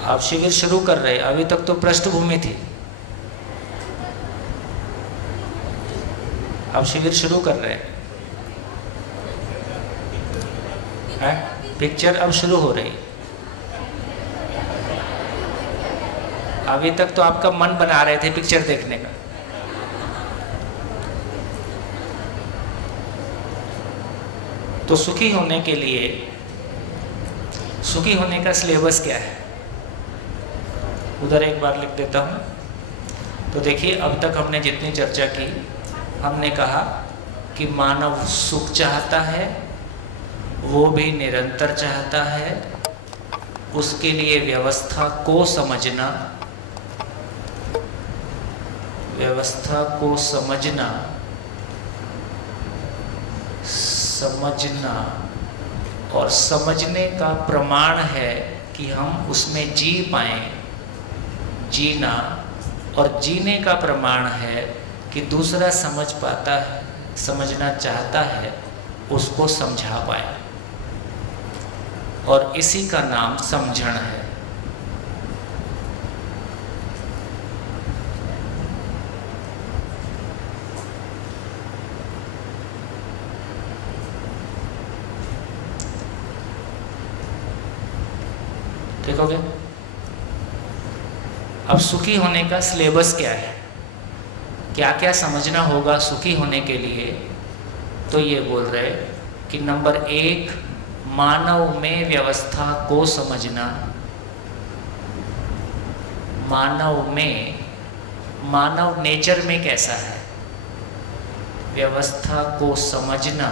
अब शिविर शुरू कर रहे हैं। अभी तक तो पृष्ठभूमि थी, अब शिविर शुरू कर रहे हैं। पिक्चर अब शुरू हो रही। अभी तक तो आपका मन बना रहे थे पिक्चर देखने का। तो सुखी होने के लिए, सुखी होने का सिलेबस क्या है? उधर एक बार लिख देता हूँ। तो देखिए, अब तक हमने जितनी चर्चा की, हमने कहा कि मानव सुख चाहता है, वो भी निरंतर चाहता है। उसके लिए व्यवस्था को समझना, व्यवस्था को समझना और समझने का प्रमाण है कि हम उसमें जी पाएं। जीना और जीने का प्रमाण है कि दूसरा समझ पाता है, समझना चाहता है, उसको समझा पाए, और इसी का नाम समझण है। ठीक हो गया? अब सुखी होने का सिलेबस क्या है, क्या क्या समझना होगा सुखी होने के लिए? तो ये बोल रहे कि नंबर 1, मानव में व्यवस्था को समझना। मानव में, मानव नेचर में कैसा है, व्यवस्था को समझना,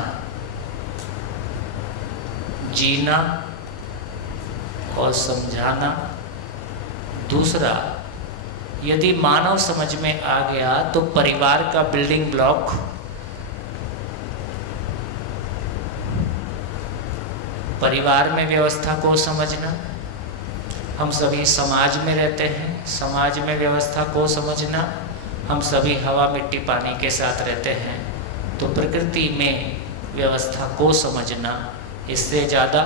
जीना और समझाना। दूसरा, यदि मानव समझ में आ गया तो परिवार का बिल्डिंग ब्लॉक, परिवार में व्यवस्था को समझना। हम सभी समाज में रहते हैं, समाज में व्यवस्था को समझना। हम सभी हवा मिट्टी पानी के साथ रहते हैं, तो प्रकृति में व्यवस्था को समझना। इससे ज़्यादा,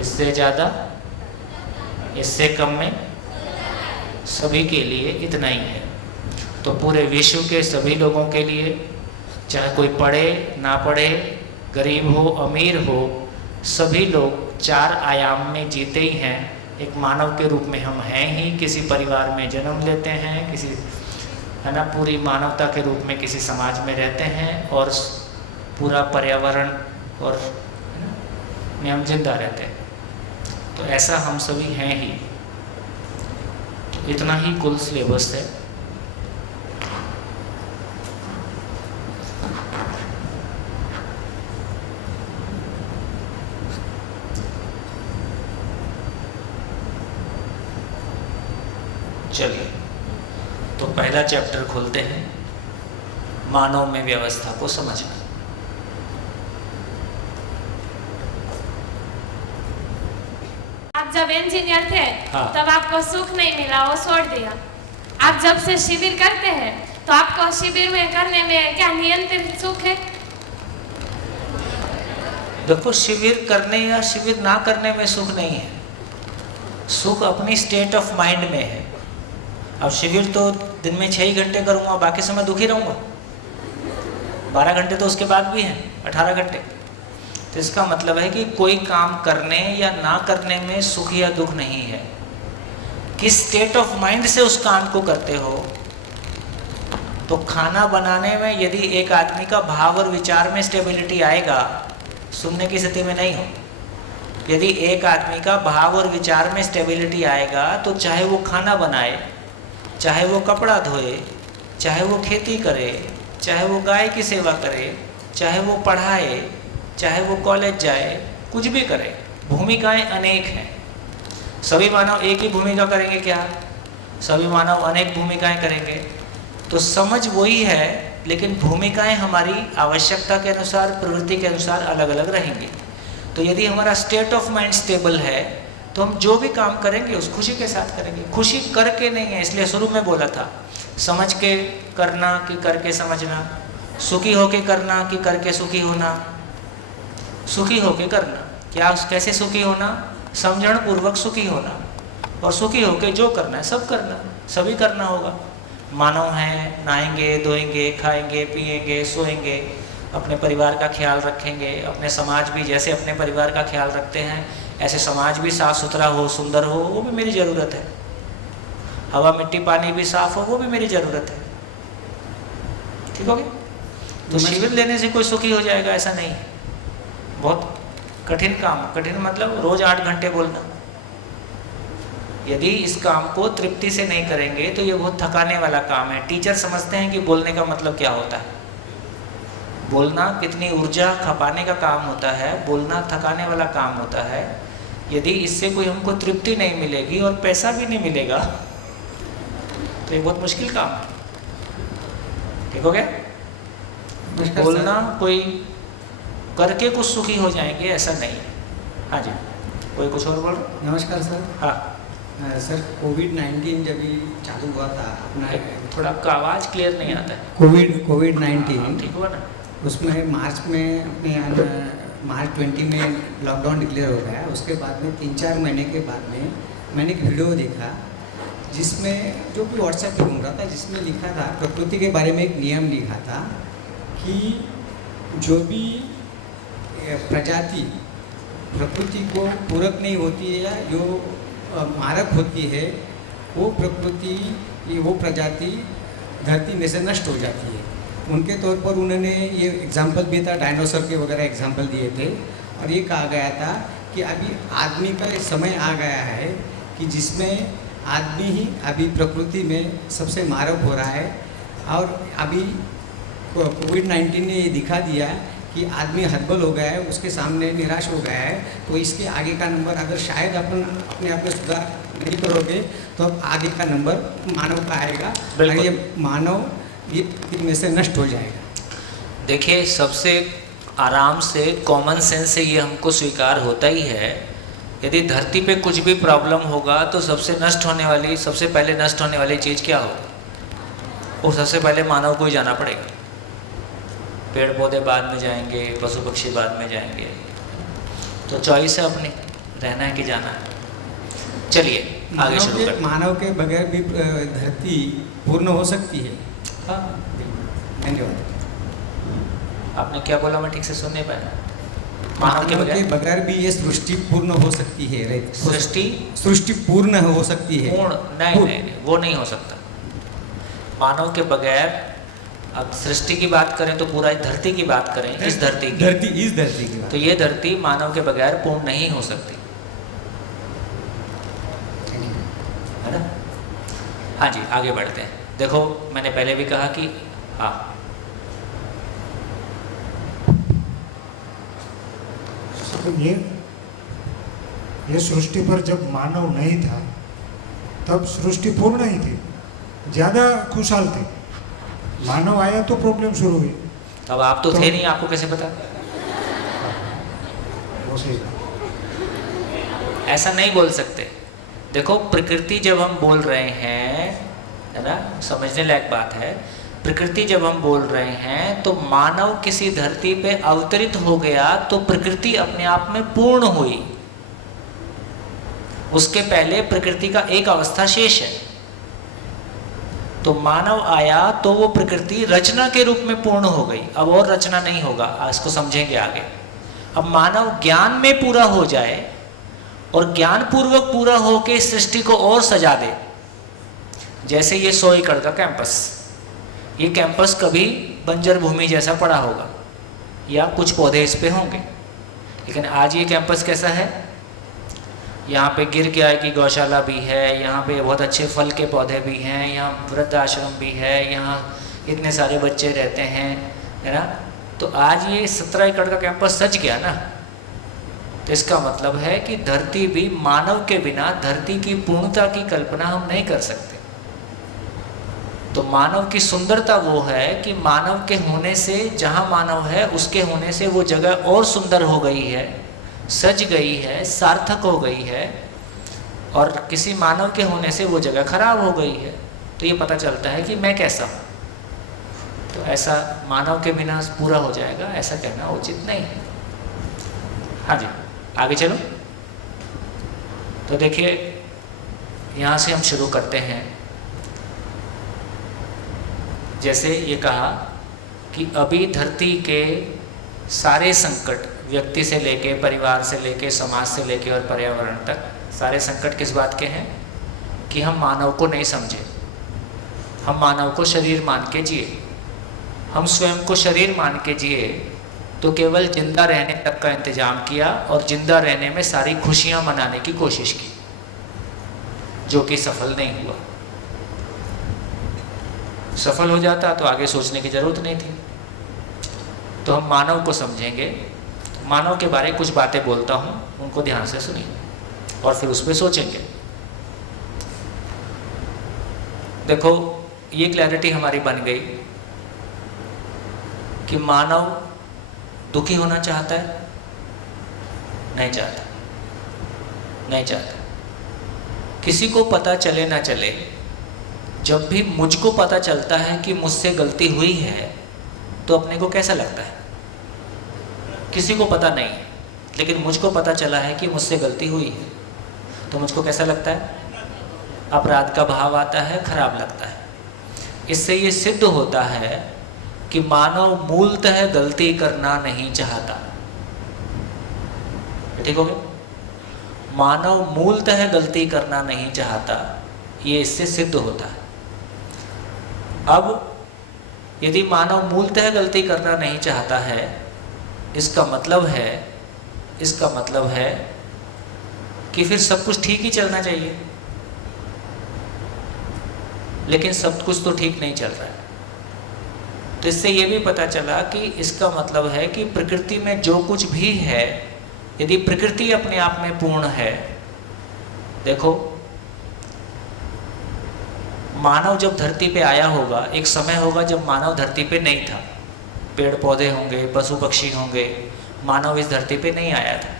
इससे ज़्यादा, इससे कम में, सभी के लिए इतना ही है। तो पूरे विश्व के सभी लोगों के लिए, चाहे कोई पढ़े ना पढ़े, गरीब हो अमीर हो, सभी लोग 4 आयाम में जीते ही हैं। एक मानव के रूप में हम हैं ही, किसी परिवार में जन्म लेते हैं, किसी, है ना, पूरी मानवता के रूप में किसी समाज में रहते हैं, और पूरा पर्यावरण और में हम जिंदा रहते हैं। तो ऐसा हम सभी हैं ही। इतना ही कुल सिलेबस है। चलिए, तो पहला चैप्टर खोलते हैं, मानव में व्यवस्था को समझना। आप जब इंजीनियर थे, हाँ। तब आपको सुख नहीं मिला, वो छोड़ दिया। आप जब से शिविर करते हैं तो आपको शिविर में करने में क्या नियंत्रित सुख है? देखो, शिविर करने या शिविर ना करने में सुख नहीं है। सुख अपनी स्टेट ऑफ माइंड में है। अब शिविर तो दिन में 6 ही घंटे करूँगा, बाकी समय दुखी रहूँगा। 12 घंटे तो उसके बाद भी हैं, 18 घंटे। तो इसका मतलब है कि कोई काम करने या ना करने में सुख या दुख नहीं है। किस स्टेट ऑफ माइंड से उस काम को करते हो। तो खाना बनाने में यदि एक आदमी का भाव और विचार में स्टेबिलिटी आएगा, सुनने की स्थिति में नहीं हो, यदि एक आदमी का भाव और विचार में स्टेबिलिटी आएगा, तो चाहे वो खाना बनाए, चाहे वो कपड़ा धोए, चाहे वो खेती करे, चाहे वो गाय की सेवा करे, चाहे वो पढ़ाए, चाहे वो कॉलेज जाए, कुछ भी करे, भूमिकाएं अनेक हैं। सभी मानव एक ही भूमिका करेंगे क्या? सभी मानव अनेक भूमिकाएं करेंगे। तो समझ वही है, लेकिन भूमिकाएं हमारी आवश्यकता के अनुसार, प्रवृत्ति के अनुसार अलग अलग रहेंगी। तो यदि हमारा स्टेट ऑफ माइंड स्टेबल है तो हम जो भी काम करेंगे उस खुशी के साथ करेंगे। खुशी करके नहीं है, इसलिए शुरू में बोला था, समझ के करना कि करके समझना, सुखी होके करना कि करके सुखी होना। सुखी होके करना, क्या कैसे सुखी होना? समझण पूर्वक सुखी होना, और सुखी होके जो करना है सब करना, सभी करना होगा। मानव हैं, नहाएंगे, धोएंगे, खाएंगे, पिएंगे, सोएंगे, अपने परिवार का ख्याल रखेंगे। अपने समाज भी जैसे अपने परिवार का ख्याल रखते हैं ऐसे समाज भी साफ सुथरा हो, सुंदर हो, वो भी मेरी ज़रूरत है। हवा, मिट्टी, पानी भी साफ हो, वो भी मेरी ज़रूरत है। ठीक हो गया? तो शिविर लेने से कोई सुखी हो जाएगा ऐसा नहीं है। बहुत कठिन काम, कठिन मतलब रोज 8 घंटे बोलना। यदि इस काम को तृप्ति से नहीं करेंगे तो ये बहुत थकाने वाला काम है। टीचर समझते हैं कि बोलने का मतलब क्या होता है। बोलना कितनी ऊर्जा खपाने का काम होता है, बोलना थकाने वाला काम होता है। यदि इससे कोई हमको तृप्ति नहीं मिलेगी और पैसा भी नहीं मिलेगा तो ये बहुत मुश्किल काम है। ठीक हो गया? बोलना कोई करके कुछ सुखी हो जाएंगे ऐसा नहीं। हाँ जी, कोई कुछ और बोल रहा? नमस्कार सर। हाँ सर, कोविड-19 जब ये चालू हुआ था अपना, थोड़ा आपका आवाज़ क्लियर नहीं आता है। कोविड-19 ठीक हुआ ना? उसमें मार्च में अपने मार्च 20 में लॉकडाउन डिक्लेयर हो गया। उसके बाद में 3-4 महीने के बाद में मैंने एक वीडियो देखा जिसमें जो भी व्हाट्सएप पे घूम रहा था, जिसमें लिखा था, प्रकृति के बारे में एक नियम लिखा था कि जो भी प्रजाति प्रकृति को पूरक नहीं होती है या जो मारक होती है, वो प्रकृति, वो प्रजाति धरती में से नष्ट हो जाती है। उनके तौर पर उन्होंने ये एग्जाम्पल दिया था, डायनासोर के वगैरह एग्जाम्पल दिए थे, और ये कहा गया था कि अभी आदमी का समय आ गया है कि जिसमें आदमी ही अभी प्रकृति में सबसे मारक हो रहा है। और अभी कोविड-19 ने ये दिखा दिया कि आदमी हतबल हो गया है, उसके सामने निराश हो गया है। तो इसके आगे का नंबर अगर शायद अपन अपने आप में सुधार नहीं करोगे तो अब आगे का नंबर मानव का आएगा और ये मानव ये में से नष्ट हो जाएगा। देखिए, सबसे आराम से, कॉमन सेंस से ये हमको स्वीकार होता ही है। यदि धरती पे कुछ भी प्रॉब्लम होगा तो सबसे पहले नष्ट होने वाली चीज़ क्या होगी? वो सबसे पहले मानव को ही जाना पड़ेगा। पेड़ पौधे बाद में जाएंगे, पशु पक्षी बाद में जाएंगे। तो चॉइस है अपनी, रहना है कि जाना है। चलिए आगे शुरू करते हैं। मानव के बगैर भी धरती पूर्ण हो सकती है। हाँ, धन्यवाद। आपने क्या बोला? मैं ठीक से सुन नहीं पाया। मानव के बगैर भी ये सृष्टि पूर्ण हो सकती है। सृष्टि पूर्ण हो सकती है। पूर्ण नहीं, वो नहीं हो सकता। मानव के बगैर, अब सृष्टि की बात करें तो पूरा धरती की बात करें, इस धरती की बात, तो ये धरती मानव के बगैर पूर्ण नहीं हो सकती, है ना? हाँ जी, आगे बढ़ते हैं। देखो, मैंने पहले भी कहा कि हाँ, तो ये सृष्टि पर जब मानव नहीं था तब सृष्टि पूर्ण ही थी, ज़्यादा खुशहाल थी। मानव आया तो प्रॉब्लम शुरू हुई। अब आप तो थे नहीं, आपको कैसे पता? वो सही। ऐसा नहीं बोल सकते। देखो, प्रकृति जब हम बोल रहे हैं, है ना, समझने लायक बात है। प्रकृति जब हम बोल रहे हैं तो मानव किसी धरती पे अवतरित हो गया तो प्रकृति अपने आप में पूर्ण हुई। उसके पहले प्रकृति का एक अवस्था शेष है। तो मानव आया तो वो प्रकृति रचना के रूप में पूर्ण हो गई। अब और रचना नहीं होगा, इसको समझेंगे आगे। अब मानव ज्ञान में पूरा हो जाए और ज्ञान पूर्वक पूरा होकर सृष्टि को और सजा दे। जैसे ये 100 एकड़ का कैंपस, ये कैंपस कभी बंजर भूमि जैसा पड़ा होगा या कुछ पौधे इस पे होंगे, लेकिन आज ये कैंपस कैसा है? यहाँ पे गिर गाय की गौशाला भी है, यहाँ पे बहुत अच्छे फल के पौधे भी हैं, यहाँ वृद्ध आश्रम भी है, यहाँ इतने सारे बच्चे रहते हैं, है ना? तो आज ये 17 एकड़ का कैंपस सज गया ना। तो इसका मतलब है कि धरती भी, मानव के बिना धरती की पूर्णता की कल्पना हम नहीं कर सकते। तो मानव की सुंदरता वो है कि मानव के होने से, जहाँ मानव है उसके होने से वो जगह और सुंदर हो गई है, सज गई है, सार्थक हो गई है, और किसी मानव के होने से वो जगह खराब हो गई है। तो ये पता चलता है कि मैं कैसा हूँ। तो ऐसा मानव के बिना पूरा हो जाएगा, ऐसा कहना उचित नहीं है। हाँ जी, आगे चलो। तो देखिए, यहाँ से हम शुरू करते हैं। जैसे ये कहा कि अभी धरती के सारे संकट, व्यक्ति से लेके, परिवार से लेके, समाज से लेके और पर्यावरण तक, सारे संकट किस बात के हैं? कि हम मानव को नहीं समझे, हम मानव को शरीर मान के जिए। हम स्वयं को शरीर मान के जिए तो केवल जिंदा रहने तक का इंतजाम किया और जिंदा रहने में सारी खुशियां मनाने की कोशिश की, जो कि सफल नहीं हुआ। सफल हो जाता तो आगे सोचने की जरूरत नहीं थी। तो हम मानव को समझेंगे। मानव के बारे में कुछ बातें बोलता हूँ, उनको ध्यान से सुनिए और फिर उस पर सोचेंगे। देखो, ये क्लैरिटी हमारी बन गई कि मानव दुखी होना चाहता है? नहीं चाहता, नहीं चाहता। किसी को पता चले ना चले, जब भी मुझको पता चलता है कि मुझसे गलती हुई है तो अपने को कैसा लगता है? किसी को पता नहीं है, लेकिन मुझको पता चला है कि मुझसे गलती हुई है, तो मुझको कैसा लगता है? अपराध का भाव आता है, खराब लगता है। इससे ये सिद्ध होता है कि मानव मूलतः गलती करना नहीं चाहता। ठीक हो गया? मानव मूलतः गलती करना नहीं चाहता, ये इससे सिद्ध होता है। अब यदि मानव मूलतः गलती करना नहीं चाहता है, इसका मतलब है कि फिर सब कुछ ठीक ही चलना चाहिए, लेकिन सब कुछ तो ठीक नहीं चल रहा है। तो इससे ये भी पता चला कि इसका मतलब है कि प्रकृति में जो कुछ भी है, यदि प्रकृति अपने आप में पूर्ण है। देखो, मानव जब धरती पे आया होगा, एक समय होगा जब मानव धरती पे नहीं था, पेड़ पौधे होंगे, पशु पक्षी होंगे, मानव इस धरती पे नहीं आया था।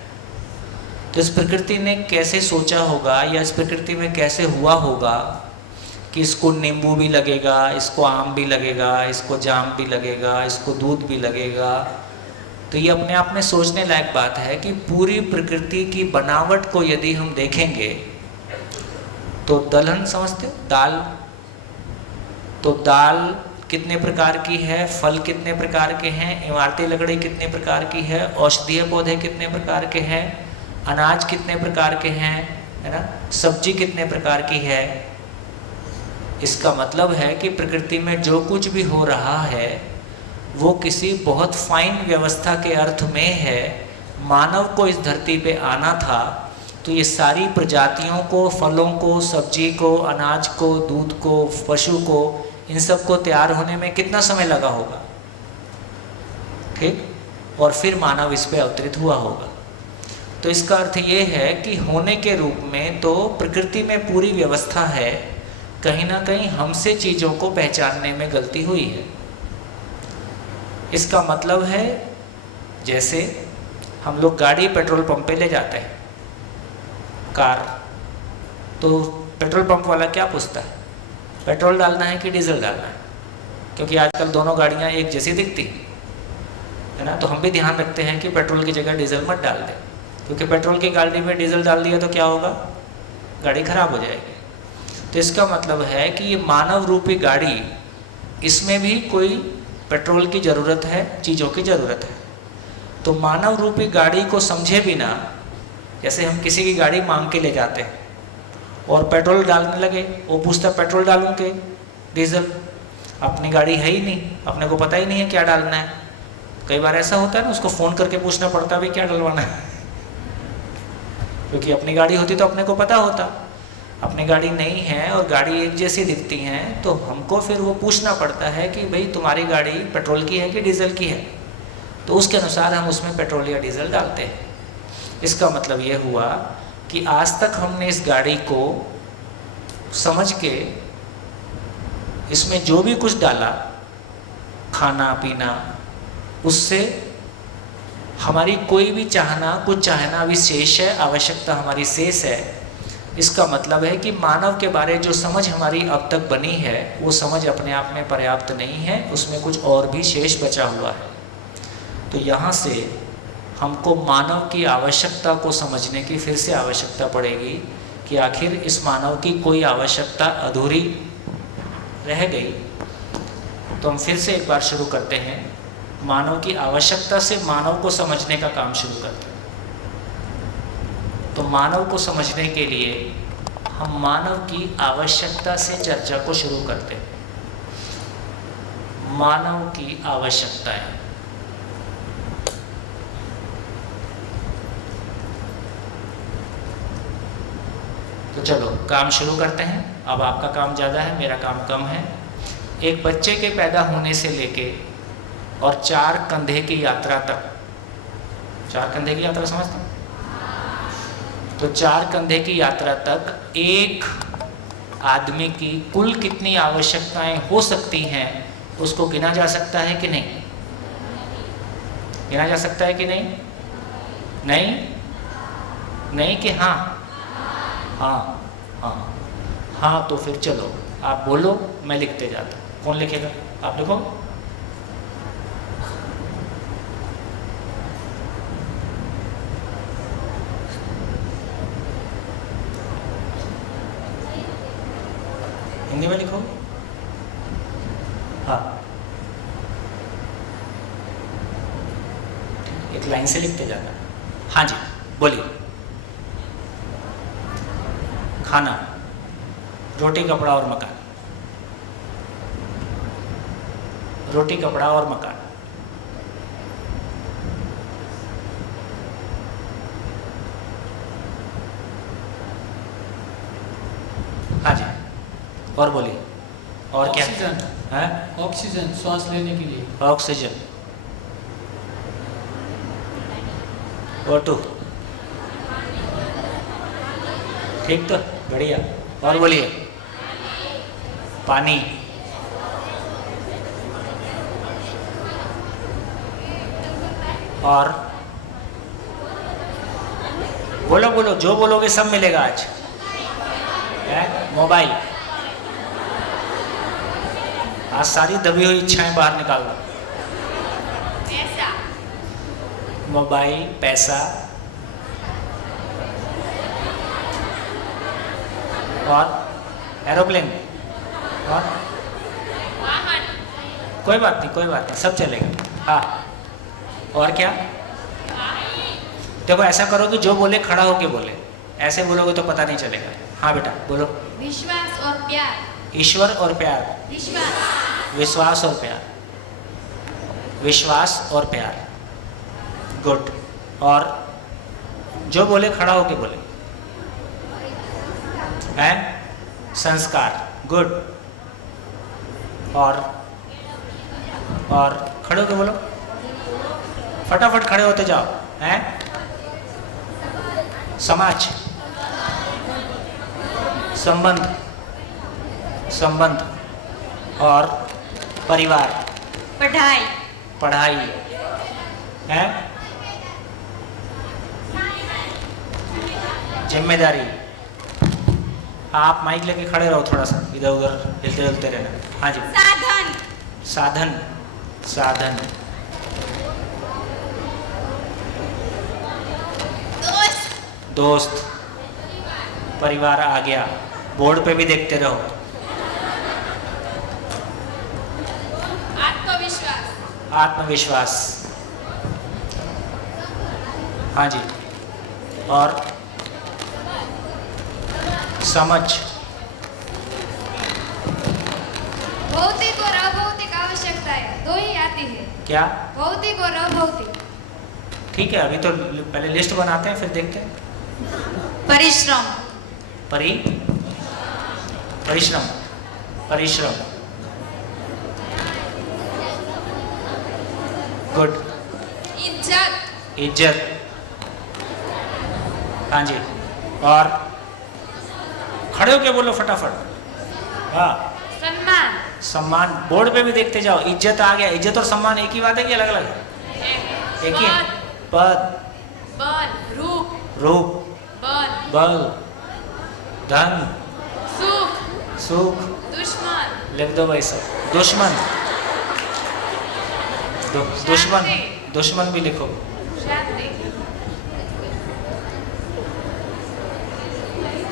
तो इस प्रकृति ने कैसे सोचा होगा, या इस प्रकृति में कैसे हुआ होगा कि इसको नींबू भी लगेगा, इसको आम भी लगेगा, इसको जाम भी लगेगा, इसको दूध भी लगेगा। तो ये अपने आप में सोचने लायक बात है कि पूरी प्रकृति की बनावट को यदि हम देखेंगे तो दलहन समझते हो, दाल, तो दाल कितने प्रकार की है, फल कितने प्रकार के हैं, इमारती लकड़ी कितने प्रकार की है, औषधीय पौधे कितने प्रकार के हैं, अनाज कितने प्रकार के हैं, है ना, सब्जी कितने प्रकार की है। इसका मतलब है कि प्रकृति में जो कुछ भी हो रहा है वो किसी बहुत फाइन व्यवस्था के अर्थ में है। मानव को इस धरती पे आना था तो ये सारी प्रजातियों को, फलों को, सब्जी को, अनाज को, दूध को, पशु को, इन सब को तैयार होने में कितना समय लगा होगा, ठीक, और फिर मानव इस पे अवतरित हुआ होगा। तो इसका अर्थ ये है कि होने के रूप में तो प्रकृति में पूरी व्यवस्था है, कहीं ना कहीं हमसे चीज़ों को पहचानने में गलती हुई है। इसका मतलब है जैसे हम लोग गाड़ी पेट्रोल पंप पे ले जाते हैं, कार, तो पेट्रोल पंप वाला क्या पूछता है, पेट्रोल डालना है कि डीजल डालना है, क्योंकि आजकल दोनों गाड़ियाँ एक जैसी दिखती है ना। तो हम भी ध्यान रखते हैं कि पेट्रोल की जगह डीजल मत डाल दें, क्योंकि पेट्रोल की गाड़ी में डीजल डाल दिया तो क्या होगा, गाड़ी खराब हो जाएगी। तो इसका मतलब है कि ये मानव रूपी गाड़ी, इसमें भी कोई पेट्रोल की ज़रूरत है, चीज़ों की ज़रूरत है। तो मानव रूपी गाड़ी को समझे बिना, जैसे हम किसी की गाड़ी मांग के ले जाते हैं और पेट्रोल डालने लगे, वो पूछता पेट्रोल डालूं के डीजल, अपनी गाड़ी है ही नहीं, अपने को पता ही नहीं है क्या डालना है। कई बार ऐसा होता है ना, उसको फ़ोन करके पूछना पड़ता भी क्या डलवाना है, क्योंकि अपनी गाड़ी होती तो अपने को पता होता। अपनी गाड़ी नहीं है और गाड़ी एक जैसी दिखती हैं, तो हमको फिर वो पूछना पड़ता है कि भाई तुम्हारी गाड़ी पेट्रोल की है कि डीजल की है, तो उसके अनुसार हम उसमें पेट्रोल या डीजल डालते हैं। इसका मतलब ये हुआ कि आज तक हमने इस गाड़ी को समझ के इसमें जो भी कुछ डाला, खाना पीना, उससे हमारी कोई भी कुछ चाहना अभी शेष है, आवश्यकता हमारी शेष है। इसका मतलब है कि मानव के बारे जो समझ हमारी अब तक बनी है वो समझ अपने आप में पर्याप्त नहीं है, उसमें कुछ और भी शेष बचा हुआ है। तो यहाँ से हमको मानव की आवश्यकता को समझने की फिर से आवश्यकता पड़ेगी कि आखिर इस मानव की कोई आवश्यकता अधूरी रह गई। तो हम फिर से एक बार शुरू करते हैं, मानव की आवश्यकता से मानव को समझने का काम शुरू करते हैं। तो मानव को समझने के लिए हम मानव की आवश्यकता से चर्चा को शुरू करते हैं। मानव की आवश्यकताएं। तो चलो काम शुरू करते हैं। अब आपका काम ज़्यादा है, मेरा काम कम है। एक बच्चे के पैदा होने से लेके और 4 कंधे की यात्रा तक, 4 कंधे की यात्रा समझते हैं? तो 4 कंधे की यात्रा तक एक आदमी की कुल कितनी आवश्यकताएं हो सकती हैं उसको गिना जा सकता है कि नहीं? गिना जा सकता है कि नहीं? नहीं? नहीं कि हाँ? हाँ हाँ हाँ। तो फिर चलो आप बोलो, मैं लिखते जाता हूँ। कौन लिखेगा? आप लिखो। हिंदी में लिखो। हाँ, एक लाइन से लिखते जाना। हाँ जी बोलिए। खाना, रोटी कपड़ा और मकान। रोटी कपड़ा और मकान। हाँ जी और बोलिए। और क्या? ऑक्सीजन है? ऑक्सीजन श्वास लेने के लिए। ऑक्सीजन। O2। ठीक तो बढ़िया। और बोलिए। पानी। और बोलो बोलो, जो बोलोगे सब मिलेगा आज। मोबाइल। आज सारी दबी हुई इच्छाएं बाहर निकाल लो। पैसा। मोबाइल, पैसा और एरोप्लेन और वाहन। कोई बात नहीं, कोई बात नहीं, सब चलेगा। हाँ और क्या? देखो ऐसा करो कि जो बोले खड़ा होके बोले, ऐसे बोलोगे तो पता नहीं चलेगा। हाँ बेटा बोलो। विश्वास और प्यार। ईश्वर और प्यार। विश्वास। विश्वास और प्यार। विश्वास और प्यार। गुड। और जो बोले खड़ा होके बोले। हैं? संस्कार। गुड। और खड़े होके बोलो, फटाफट खड़े होते जाओ। हैं? समाज। संबंध। संबंध और परिवार। पढ़ाई। पढ़ाई है। जिम्मेदारी। आप माइक लेके खड़े रहो, थोड़ा सा इधर उधर हिलते हिलते रहना। हाँ जी। साधन। साधन। साधन। दोस्त। दोस्त। परिवार आ गया, बोर्ड पे भी देखते रहो। आत्मविश्वास। आत्मविश्वास। हाँ जी। और समझ। भौतिक और अभौतिक आवश्यकताएं 2 ही आती है। क्या? भौतिक और अभौतिक। ठीक है, अभी तो पहले लिस्ट बनाते हैं फिर देखते हैं। परिश्रम। परिश्रम। परिश्रम। गुड। इज्जत। इज्जत। हाँ जी, और खड़े होके बोलो फटाफट। हाँ, सम्मान, सम्मान बोर्ड पे भी देखते जाओ। इज्जत आ गया। इज्जत और सम्मान एक ही बात है कि अलग अलग? एक ही है। पद, बल, रूप, रूप, बल, बल, धन, सुख, सुख। दुश्मन, लिख दो भाई सब। दुश्मन, दुश्मन, दुश्मन भी लिखो। शांति,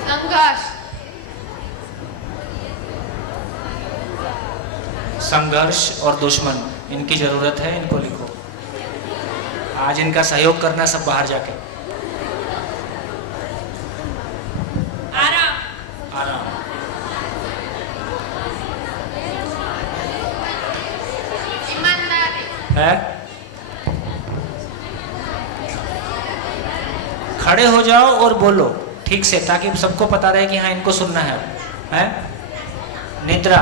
संघर्ष, संघर्ष और दुश्मन, इनकी जरूरत है, इनको लिखो। आज इनका सहयोग करना सब बाहर जाके। आराम, आराम, ईमानदारी, है। खड़े हो जाओ और बोलो ठीक से, ताकि सबको पता रहे कि हाँ इनको सुनना है। हैं? निद्रा,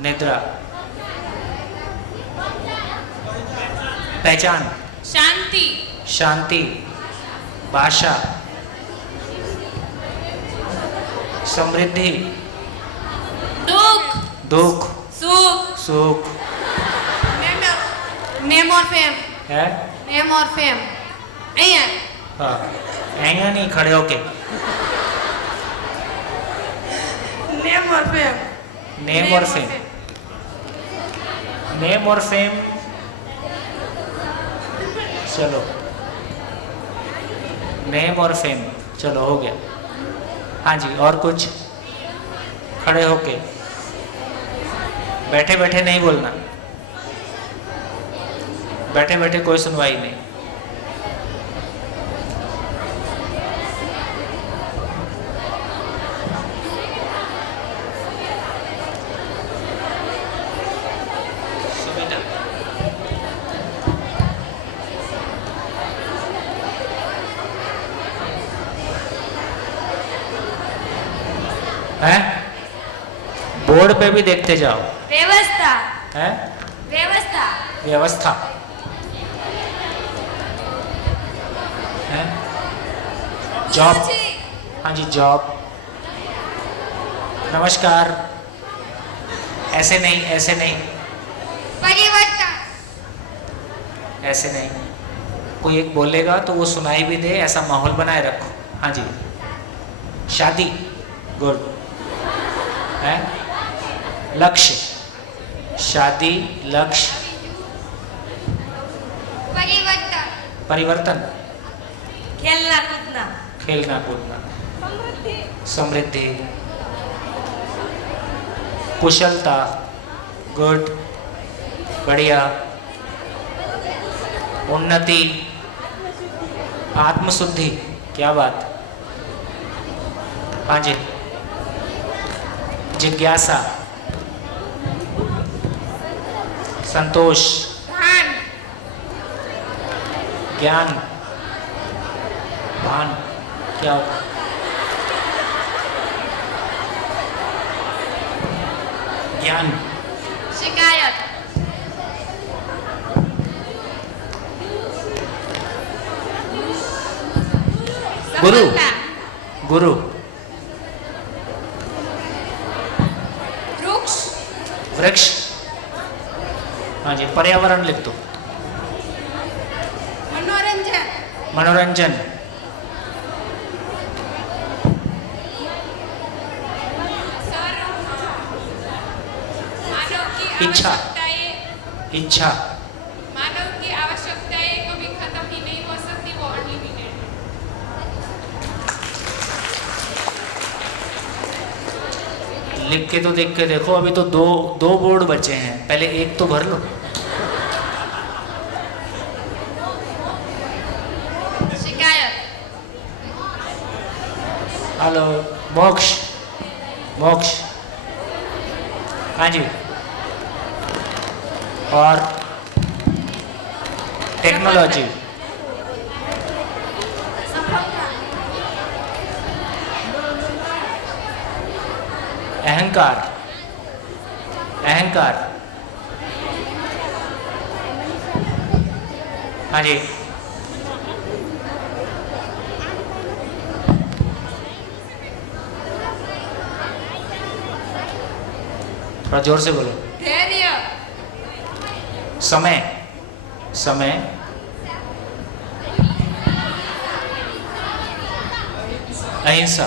निद्रा, पहचान, शांति, शांति, भाषा, समृद्धि, दुख, दुख, सुख, सुख, नेम और फेम, है। नेम और फेम, हाँ, ऐया नहीं, खड़े होके। नेम और फेम, नेम और फेम, नेम और फेम। चलो, नेम और फेम, चलो हो गया। हाँ जी, और कुछ? खड़े होके, बैठे बैठे नहीं बोलना। बैठे बैठे कोई सुनवाई नहीं। सुविधा, है। बोर्ड पे भी देखते जाओ। व्यवस्था, है, व्यवस्था, व्यवस्था, है। जॉब, हाँ जी, जॉब। नमस्कार, ऐसे नहीं, ऐसे नहीं, परिवर्तन, ऐसे नहीं। कोई एक बोलेगा तो वो सुनाई भी दे, ऐसा माहौल बनाए रखो। हाँ जी, शादी, गुड, है। लक्ष्य, शादी, लक्ष्य, परिवर्तन, परिवर्तन, खेलना कूदना, खेलना कूदना, समृद्धि, कुशलता, गुड, बढ़िया, उन्नति, आत्मशुद्धि, क्या बात। हाँ जी, जिज्ञासा, संतोष, भान, ज्ञान, भान, क्या होता? ज्ञान, शिकायत, गुरु, सफलता, गुरु, वृक्ष, वृक्ष। हाँ जी, पर्यावरण लिख दो। मनोरंजन, मनोरंजन, मानव की इच्छा, आवश्यकताएं, इच्छा, मानव की आवश्यकताएं कभी खत्म ही नहीं हो सकती, वो अनलिमिटेड है। लिख के तो देख के देखो। अभी तो दो बोर्ड बचे हैं, पहले एक तो भर लो। शिकायत, हेलो, मोक्ष, मोक्ष, हाँ जी, और टेक्नोलॉजी, अहंकार, अहंकार, हाँ जी, थोड़ा जोर से बोलो। धैर्य, समय, समय, अहिंसा,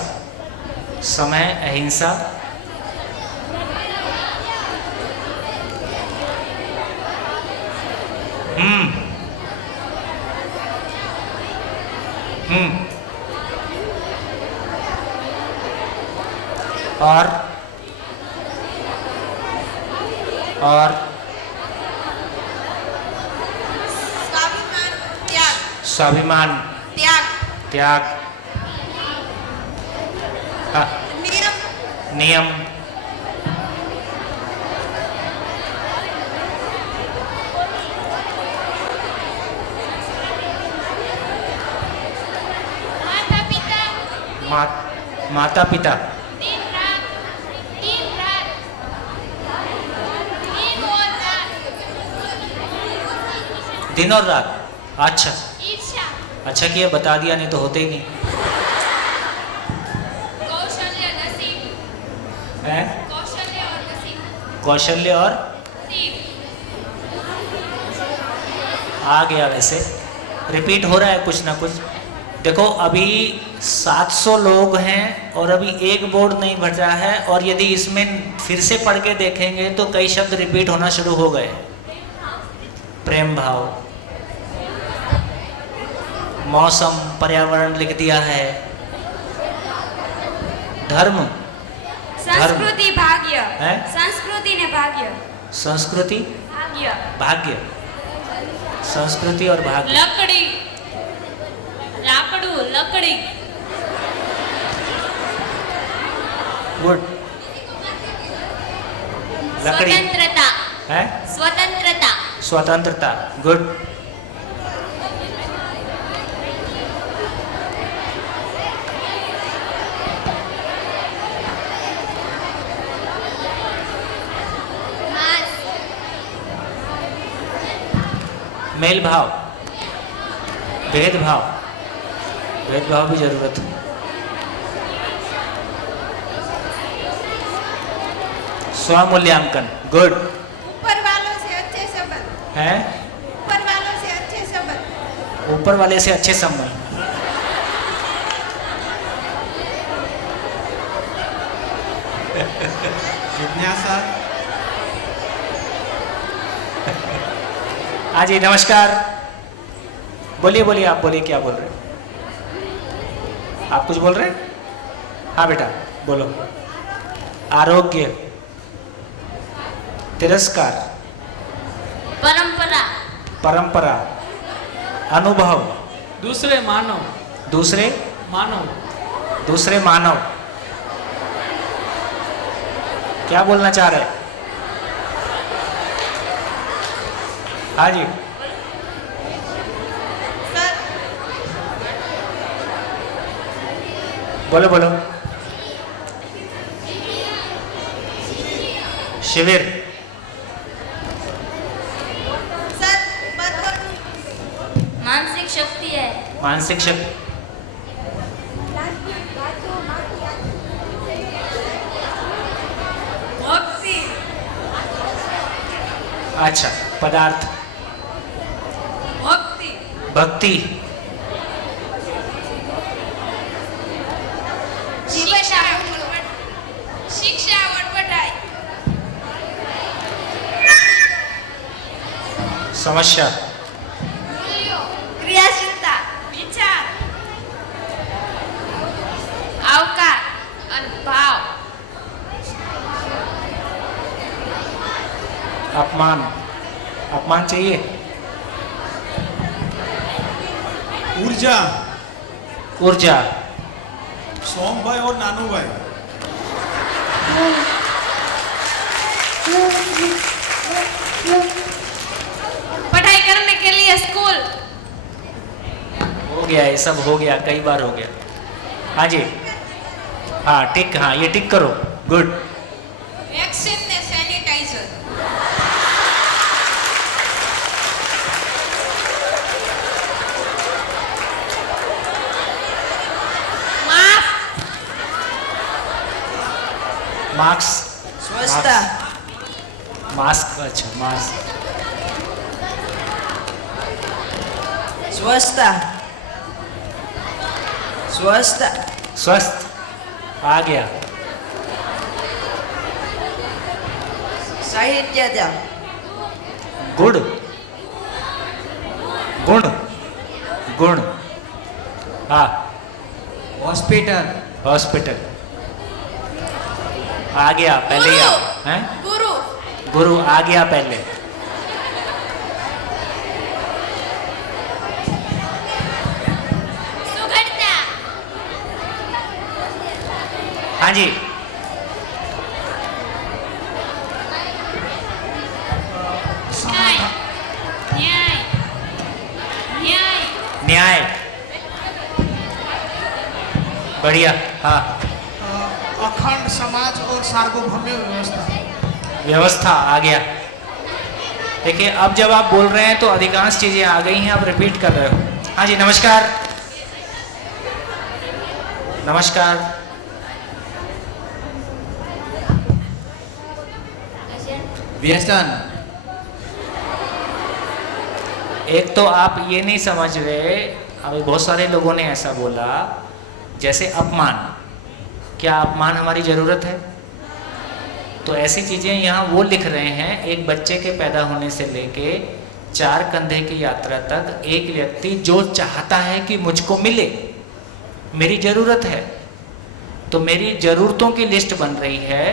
समय, अहिंसा, हम्म, हम्म, और स्वाभिमान, त्याग, स्वाभिमान, त्याग, त्याग, हाँ, नियम, नियम, माता पिता, माता पिता, दिन रात, दिन रात, दिन और रात, दिन और रात। अच्छा, ईर्ष्या, अच्छा किया बता दिया, नहीं तो होते ही नहीं। कौशल्य, नसीब, है कौशल्य और नसीब, कौशल्य और नसीब, आ गया। वैसे रिपीट हो रहा है कुछ ना कुछ। देखो अभी 700 लोग हैं और अभी एक बोर्ड नहीं बचा है, और यदि इसमें फिर से पढ़ के देखेंगे तो कई शब्द रिपीट होना शुरू हो गए। प्रेम भाव, मौसम, पर्यावरण लिख दिया है, धर्म, संस्कृति, भाग्य, है? संस्कृति ने भाग्य, संस्कृति, भाग्य, भाग्य, संस्कृति और भाग्य, लकड़ी, लाकड़ू, लकड़ी, गुड, लकड़ी, स्वतंत्रता, है स्वतंत्रता, स्वतंत्रता, गुड, मास, मेल भाव, भेदभाव, भेदभाव भी जरूरत है। स्वमूल्यांकन, गुड, ऊपर वालों से अच्छे संबंध, है ऊपर वालों से अच्छे संबंध, ऊपर वाले से अच्छे संबंध, जिज्ञासा, हाँ जी नमस्कार। बोलिए बोलिए, आप बोलिए, क्या बोल रहे हैं? आप कुछ बोल रहे हैं? हाँ बेटा बोलो। आरोग्य, तिरस्कार, परंपरा, परंपरा, अनुभव, दूसरे मानव, दूसरे मानव, दूसरे मानव। क्या बोलना चाह रहे हैं? हाँ जी, सर, बोलो बोलो। शिविर, मानसिक शक्ति है, मानसिक शक्ति, भक्ति, अच्छा, पदार्थ, भक्ति, भक्ति, शिक्षा, शिक्षा, वटवटाई, समस्या, क्रियाशीलता, विचार, अवकार और भाव, अपमान, अपमान चाहिए, ऊर्जा, ऊर्जा, सोम भाई और नानू भाई, पढ़ाई करने के लिए स्कूल, हो गया, ये सब हो गया, कई बार हो गया। हाँ जी, हाँ टिक, हाँ ये टिक करो, गुड, वैक्सीन ने सैनिटाइजर, मार्क्स, स्वच्छता, मास्क, अच्छा मास्क। स्वस्थता, स्वस्थ, स्वस्थ आ गया। साहित्यता, गुण, गुण, गुण, हाँ। हॉस्पिटल, हॉस्पिटल आ गया, पहले ही हैं? गुरु, गुरु आ गया पहले। सुगढ़ता, हाँ जी, न्याय, न्याय, न्याय, न्याय, बढ़िया, हाँ। अखंड समाज और सार्वभौमिक व्यवस्था। व्यवस्था आ गया। देखिए अब जब आप बोल रहे हैं तो अधिकांश चीजें आ गई हैं, आप रिपीट कर रहे हो। हाँ जी, नमस्कार, नमस्कार। व्यसन, एक तो आप ये नहीं समझ रहे, अभी बहुत सारे लोगों ने ऐसा बोला, जैसे अपमान। क्या अपमान हमारी ज़रूरत है? तो ऐसी चीज़ें यहाँ वो लिख रहे हैं, एक बच्चे के पैदा होने से लेके 4 कंधे की यात्रा तक एक व्यक्ति जो चाहता है कि मुझको मिले, मेरी ज़रूरत है, तो मेरी ज़रूरतों की लिस्ट बन रही है।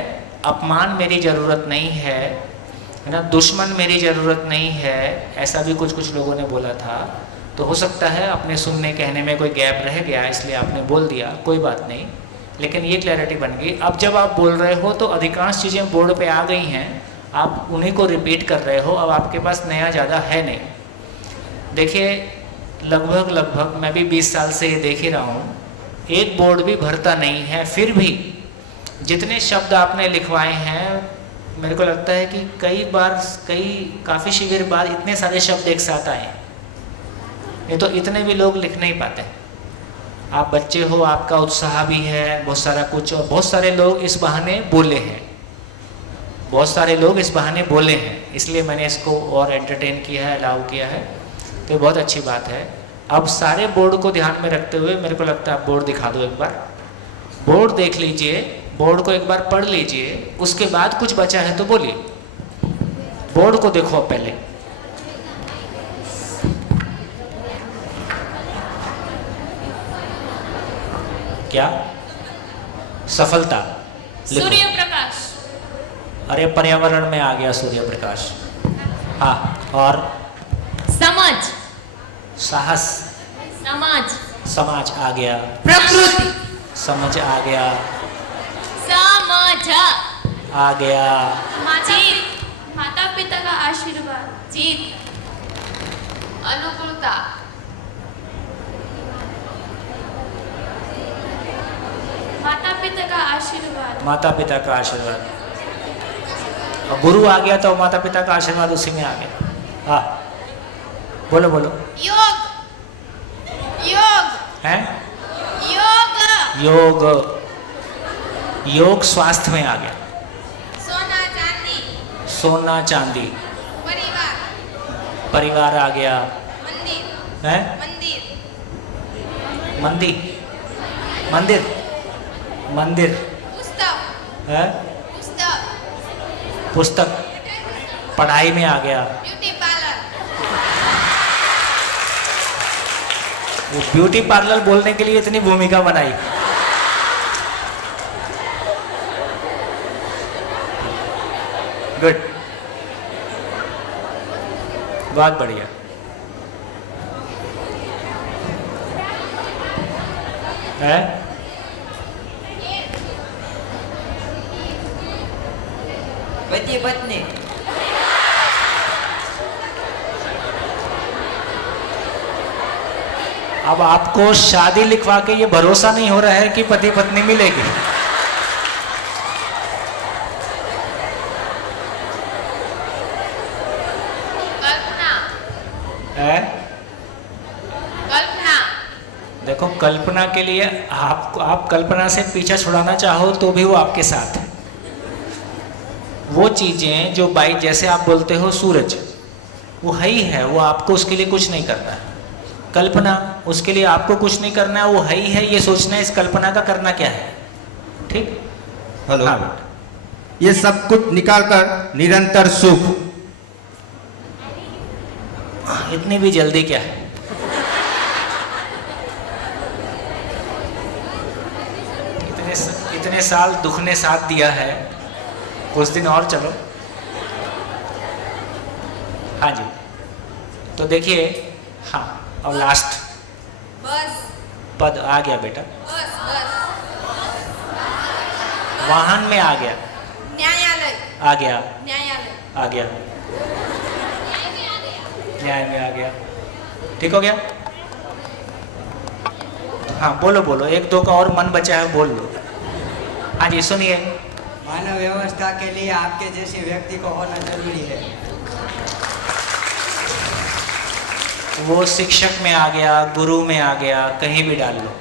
अपमान मेरी ज़रूरत नहीं है ना, दुश्मन मेरी ज़रूरत नहीं है, ऐसा भी कुछ कुछ लोगों ने बोला था। तो हो सकता है अपने सुनने कहने में कोई गैप रह गया, इसलिए आपने बोल दिया, कोई बात नहीं, लेकिन ये क्लैरिटी बन गई। अब जब आप बोल रहे हो तो अधिकांश चीज़ें बोर्ड पे आ गई हैं, आप उन्हीं को रिपीट कर रहे हो, अब आपके पास नया ज़्यादा है नहीं। देखिए लगभग मैं भी 20 साल से ये देख ही रहा हूँ, एक बोर्ड भी भरता नहीं है, फिर भी जितने शब्द आपने लिखवाए हैं, मेरे को लगता है कि काफ़ी शिविर बाद इतने सारे शब्द एक साथ आए, नहीं तो इतने भी लोग लिख नहीं पाते। आप बच्चे हो, आपका उत्साह भी है, बहुत सारा कुछ, और बहुत सारे लोग इस बहाने बोले हैं, बहुत सारे लोग इस बहाने बोले हैं, इसलिए मैंने इसको और एंटरटेन किया है, अलाउ किया है, तो ये बहुत अच्छी बात है। अब सारे बोर्ड को ध्यान में रखते हुए मेरे को लगता है आप बोर्ड दिखा दो, एक बार बोर्ड देख लीजिए, बोर्ड को एक बार पढ़ लीजिए, उसके बाद कुछ बचा है तो बोलिए। बोर्ड को देखो पहले। क्या? सफलता, लिखो। सूर्य प्रकाश, अरे पर्यावरण में आ गया सूर्य प्रकाश, हाँ। और समझ, साहस, समाज, समाज आ गया, प्रकृति, समझ आ गया, समझ आ गया, जीत, माता पिता का आशीर्वाद, जीत, अनुकूलता, माता पिता का आशीर्वाद, माता पिता का आशीर्वाद। और गुरु आ गया तो माता पिता का आशीर्वाद उसी में आ गया, हाँ। बोलो बोलो। योग, योग, हैं? योग, योग, योग स्वास्थ्य में आ गया, सोना चांदी, सोना चांदी, परिवार, परिवार आ गया, मंदिर, है? मंदिर, मंदिर, मंदिर, मंदिर, पुस्तक, है? पुस्तक, पुस्तक, पढ़ाई में आ गया, ब्यूटी पार्लर, वो ब्यूटी पार्लर बोलने के लिए इतनी भूमिका बनाई। गुड, बहुत बढ़िया। है? पति पत्नी, अब आपको शादी लिखवा के ये भरोसा नहीं हो रहा है कि पति पत्नी मिलेगी। कल्पना, है? कल्पना, देखो कल्पना के लिए आप कल्पना से पीछा छुड़ाना चाहो तो भी वो आपके साथ है, वो चीज़ें जो बाई जैसे आप बोलते हो सूरज, वो है ही है, वो आपको उसके लिए कुछ नहीं करना है। कल्पना, उसके लिए आपको कुछ नहीं करना है, वो है ही है, ये सोचना है इस कल्पना का करना क्या है। ठीक। हेलो। हाँ बेटा। ये सब कुछ निकाल कर निरंतर सुख। इतनी भी जल्दी क्या है? इतने साल दुख ने साथ दिया है, कुछ दिन और चलो। हाँ जी, तो देखिए, हाँ, और लास्ट बस पद आ गया बेटा, बस बस वाहन में आ गया, न्यायालय आ गया, न्यायालय आ गया, न्याय में आ गया। ठीक हो गया? हाँ बोलो बोलो, एक दो का और मन बचा है, बोल लो। हाँ जी सुनिए। मानव व्यवस्था के लिए आपके जैसे व्यक्ति को होना जरूरी है। वो शिक्षक में आ गया, गुरु में आ गया, कहीं भी डाल लो।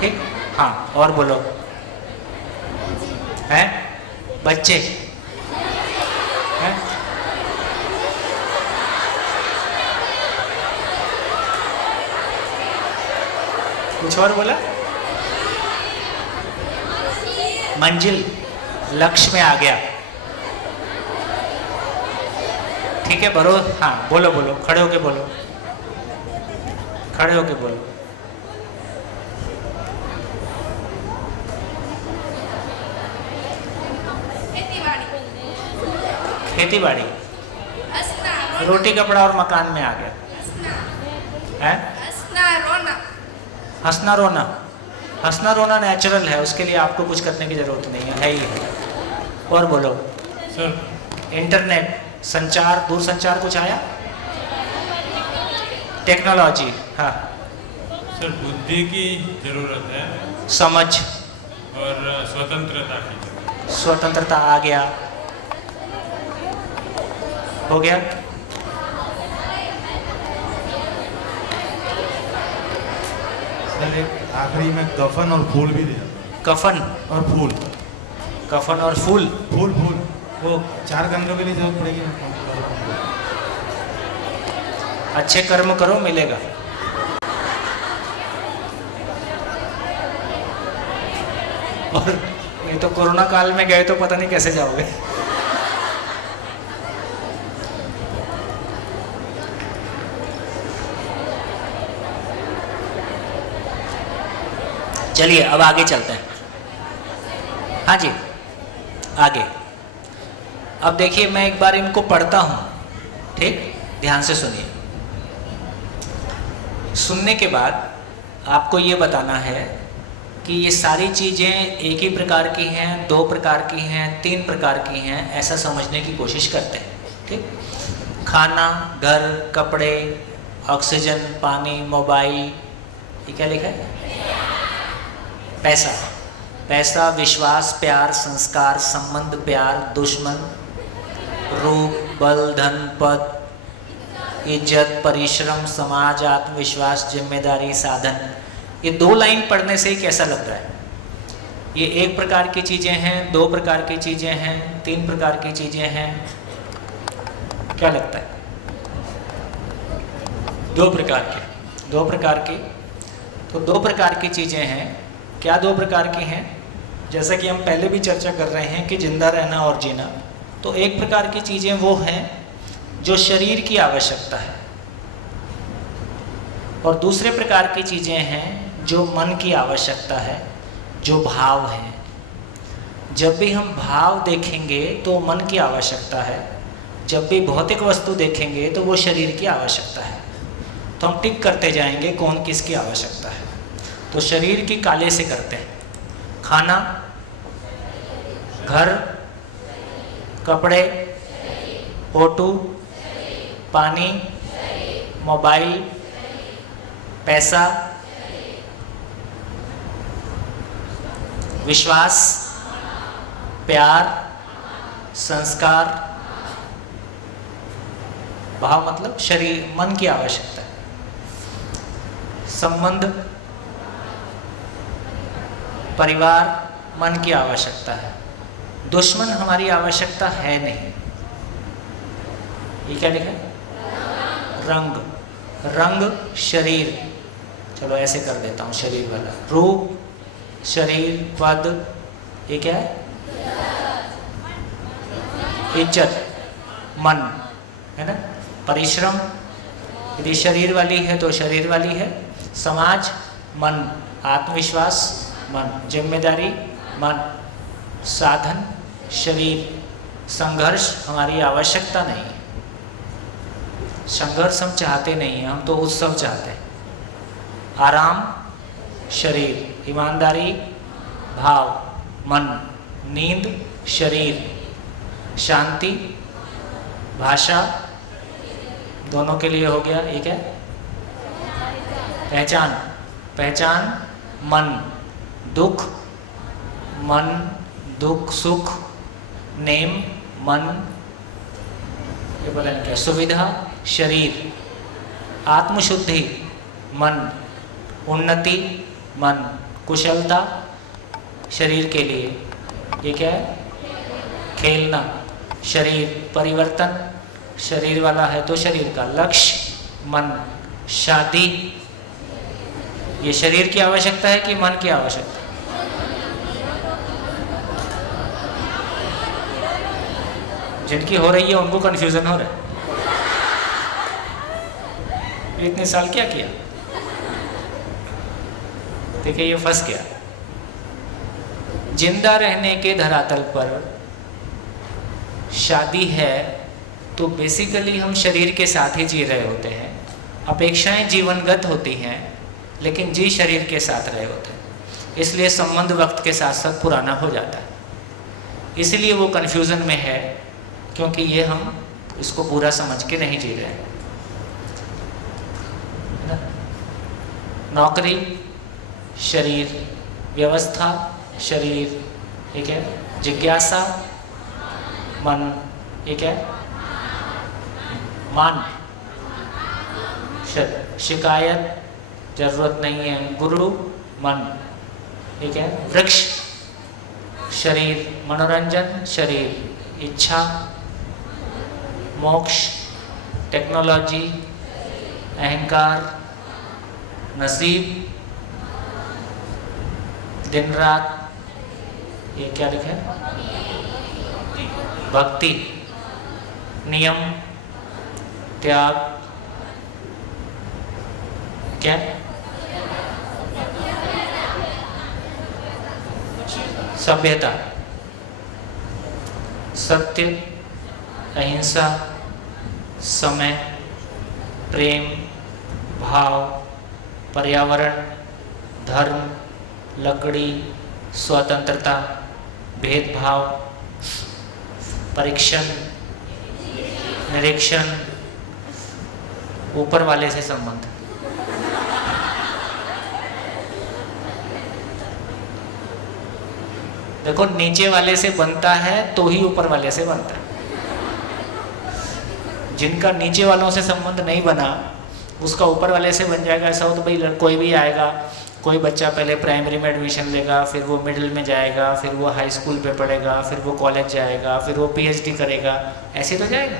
ठीक। हाँ और बोलो। हैं? बच्चे हैं? कुछ और बोला? मंजिल, लक्ष्य में आ गया। ठीक है, भरो। हाँ बोलो बोलो, खड़े होके बोलो, खड़े होके बोलो। खेती बाड़ी, रोटी कपड़ा और मकान में आ गया। है? हंसना रोना, हंसना रोना नेचुरल है, उसके लिए आपको कुछ करने की जरूरत नहीं है ही है। और बोलो सर। इंटरनेट, संचार, दूर संचार कुछ आया? टेक्नोलॉजी। हाँ सर, बुद्धि की जरूरत है समझ और स्वतंत्रता की। स्वतंत्रता आ गया, हो गया। सर एक आखिरी में कफन और फूल भी दिया। कफन और फूल, कफन और फूल, फूल फूल वो 4 कमरों के लिए जरूरत पड़ेगी ना। अच्छे कर्म करो मिलेगा। और ये तो कोरोना काल में गए तो पता नहीं कैसे जाओगे। चलिए अब आगे चलते हैं। हाँ जी आगे। अब देखिए मैं एक बार इनको पढ़ता हूँ, ठीक, ध्यान से सुनिए। सुनने के बाद आपको ये बताना है कि ये सारी चीज़ें एक ही प्रकार की हैं, 2 प्रकार की हैं, 3 प्रकार की हैं, ऐसा समझने की कोशिश करते हैं। ठीक, खाना, घर, कपड़े, ऑक्सीजन, पानी, मोबाइल, ये क्या लिखा है? पैसा, पैसा, विश्वास, प्यार, संस्कार, संबंध, प्यार, दुश्मन, रूप, बल, धन, पद, इज्जत, परिश्रम, समाज, आत्मविश्वास, जिम्मेदारी, साधन। ये 2 लाइन पढ़ने से ही कैसा लग रहा है? ये 1 प्रकार की चीज़ें हैं, 2 प्रकार की चीज़ें हैं, 3 प्रकार की चीज़ें हैं, क्या लगता है? 2 प्रकार की, 2 प्रकार की। तो 2 प्रकार की चीज़ें हैं। क्या 2 प्रकार की हैं? जैसा कि हम पहले भी चर्चा कर रहे हैं कि जिंदा रहना और जीना। तो 1 प्रकार की चीज़ें वो हैं जो शरीर की आवश्यकता है, और दूसरे प्रकार की चीज़ें हैं जो मन की आवश्यकता है, जो भाव है। जब भी हम भाव देखेंगे तो मन की आवश्यकता है, जब भी भौतिक वस्तु देखेंगे तो वो शरीर की आवश्यकता है। तो हम टिक करते जाएंगे कौन किसकी आवश्यकता है। तो शरीर की काले से करते हैं। खाना, घर, कपड़े, फोटो, पानी, मोबाइल, पैसा, विश्वास, प्यार, संस्कार, भाव मतलब शरीर, मन की आवश्यकता है। संबंध, परिवार, मन की आवश्यकता है। दुश्मन हमारी आवश्यकता है नहीं। ये क्या लिखा है? रंग। रंग शरीर, चलो ऐसे कर देता हूँ, शरीर वाला। रूप, शरीर, पद, ये क्या है? इज्जत, मन, है ना? परिश्रम, यदि शरीर वाली है तो शरीर वाली है। समाज, मन। आत्मविश्वास, मन। जिम्मेदारी, मन। साधन, शरीर। संघर्ष हमारी आवश्यकता नहीं है। संघर्ष हम चाहते नहीं हैं, हम तो उत्सव चाहते हैं। आराम, शरीर। ईमानदारी, भाव, मन। नींद, शरीर। शांति, भाषा, दोनों के लिए हो गया। एक है पहचान। पहचान, मन। दुख, मन, दुख, सुख। नेम, मन, ये पता नहीं क्या। सुविधा, शरीर। आत्मशुद्धि, मन। उन्नति, मन। कुशलता, शरीर के लिए। ये क्या है? खेलना, शरीर। परिवर्तन, शरीर वाला है तो शरीर का। लक्ष्य, मन। शादी, ये शरीर की आवश्यकता है कि मन की आवश्यकता? जिनकी हो रही है उनको कंफ्यूजन हो रहा है। इतने साल क्या किया? देखिए ये फंस गया। जिंदा रहने के धरातल पर शादी है तो बेसिकली हम शरीर के साथ ही जी रहे होते हैं। अपेक्षाएं जीवनगत होती हैं लेकिन जी शरीर के साथ रहे होते हैं, इसलिए संबंध वक्त के साथ साथ पुराना हो जाता है। इसलिए वो कन्फ्यूज़न में है क्योंकि ये हम इसको पूरा समझ के नहीं जी रहे हैं। नौकरी, शरीर। व्यवस्था, शरीर। ठीक है। जिज्ञासा, मन। ठीक है। मान, शिकायत, जरूरत नहीं है। गुरु, मन। ठीक है। वृक्ष, शरीर। मनोरंजन, शरीर। इच्छा, मोक्ष। टेक्नोलॉजी, अहंकार। नसीब, दिन रात। ये क्या लिखा है? भक्ति। नियम, त्याग। क्या? सभ्यता। सत्य, अहिंसा, समय, प्रेम, भाव, पर्यावरण, धर्म, लकड़ी, स्वतंत्रता, भेदभाव, परीक्षण, निरीक्षण, ऊपर वाले से संबंध। देखो नीचे वाले से बनता है तो ही ऊपर वाले से बनता है। जिनका नीचे वालों से संबंध नहीं बना उसका ऊपर वाले से बन जाएगा। ऐसा हो तो भाई कोई भी आएगा, कोई बच्चा पहले प्राइमरी में एडमिशन लेगा, फिर वो मिडिल में जाएगा, फिर वो हाई स्कूल पे पढ़ेगा, फिर वो कॉलेज जाएगा, फिर वो पीएचडी करेगा, ऐसे तो जाएगा।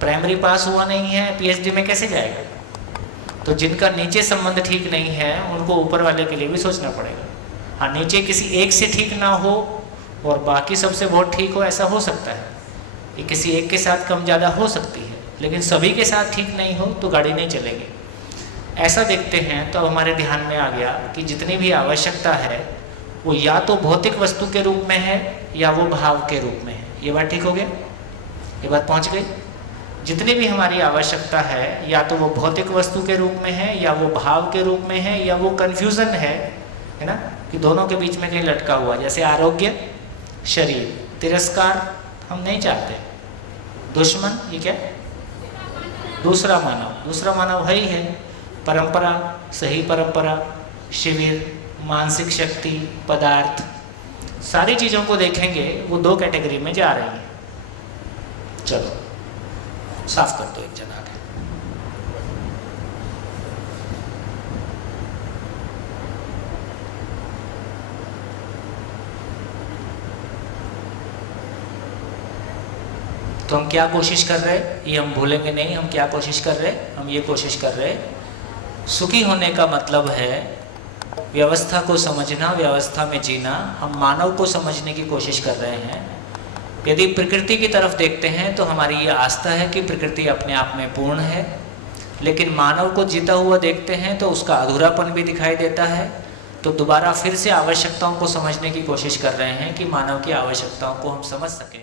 प्राइमरी पास हुआ नहीं है, पीएचडी में कैसे जाएगा? तो जिनका नीचे संबंध ठीक नहीं है उनको ऊपर वाले के लिए भी सोचना पड़ेगा। हाँ, नीचे किसी एक से ठीक ना हो और बाकी सबसे बहुत ठीक हो, ऐसा हो सकता है। ये किसी एक के साथ कम ज़्यादा हो सकती है, लेकिन सभी के साथ ठीक नहीं हो तो गाड़ी नहीं चलेगी। ऐसा देखते हैं तो अब हमारे ध्यान में आ गया कि जितनी भी आवश्यकता है वो या तो भौतिक वस्तु के रूप में है या वो भाव के रूप में है। ये बात ठीक हो गया? ये बात पहुंच गई? जितनी भी हमारी आवश्यकता है या तो वो भौतिक वस्तु के रूप में है या वो भाव के रूप में है या वो कन्फ्यूज़न है ना, कि दोनों के बीच में कहीं लटका हुआ। जैसे आरोग्य, शरीर। तिरस्कार हम नहीं चाहते। दुश्मन, ये क्या? दूसरा मानव। दूसरा मानव है ही है। परंपरा, सही परंपरा। शिविर, मानसिक शक्ति, पदार्थ। सारी चीज़ों को देखेंगे वो दो कैटेगरी में जा रही हैं। चलो साफ कर दो एक जना के। तो हम क्या कोशिश कर रहे हैं, ये हम भूलेंगे नहीं। हम क्या कोशिश कर रहे हैं, हम ये कोशिश कर रहे हैं, सुखी होने का मतलब है व्यवस्था को समझना, व्यवस्था में जीना। हम मानव को समझने की कोशिश कर रहे हैं। यदि प्रकृति की तरफ देखते हैं तो हमारी ये आस्था है कि प्रकृति अपने आप में पूर्ण है, लेकिन मानव को जीता हुआ देखते हैं तो उसका अधूरापन भी दिखाई देता है। तो दोबारा फिर से आवश्यकताओं को समझने की कोशिश कर रहे हैं कि मानव की आवश्यकताओं को हम समझ सकें।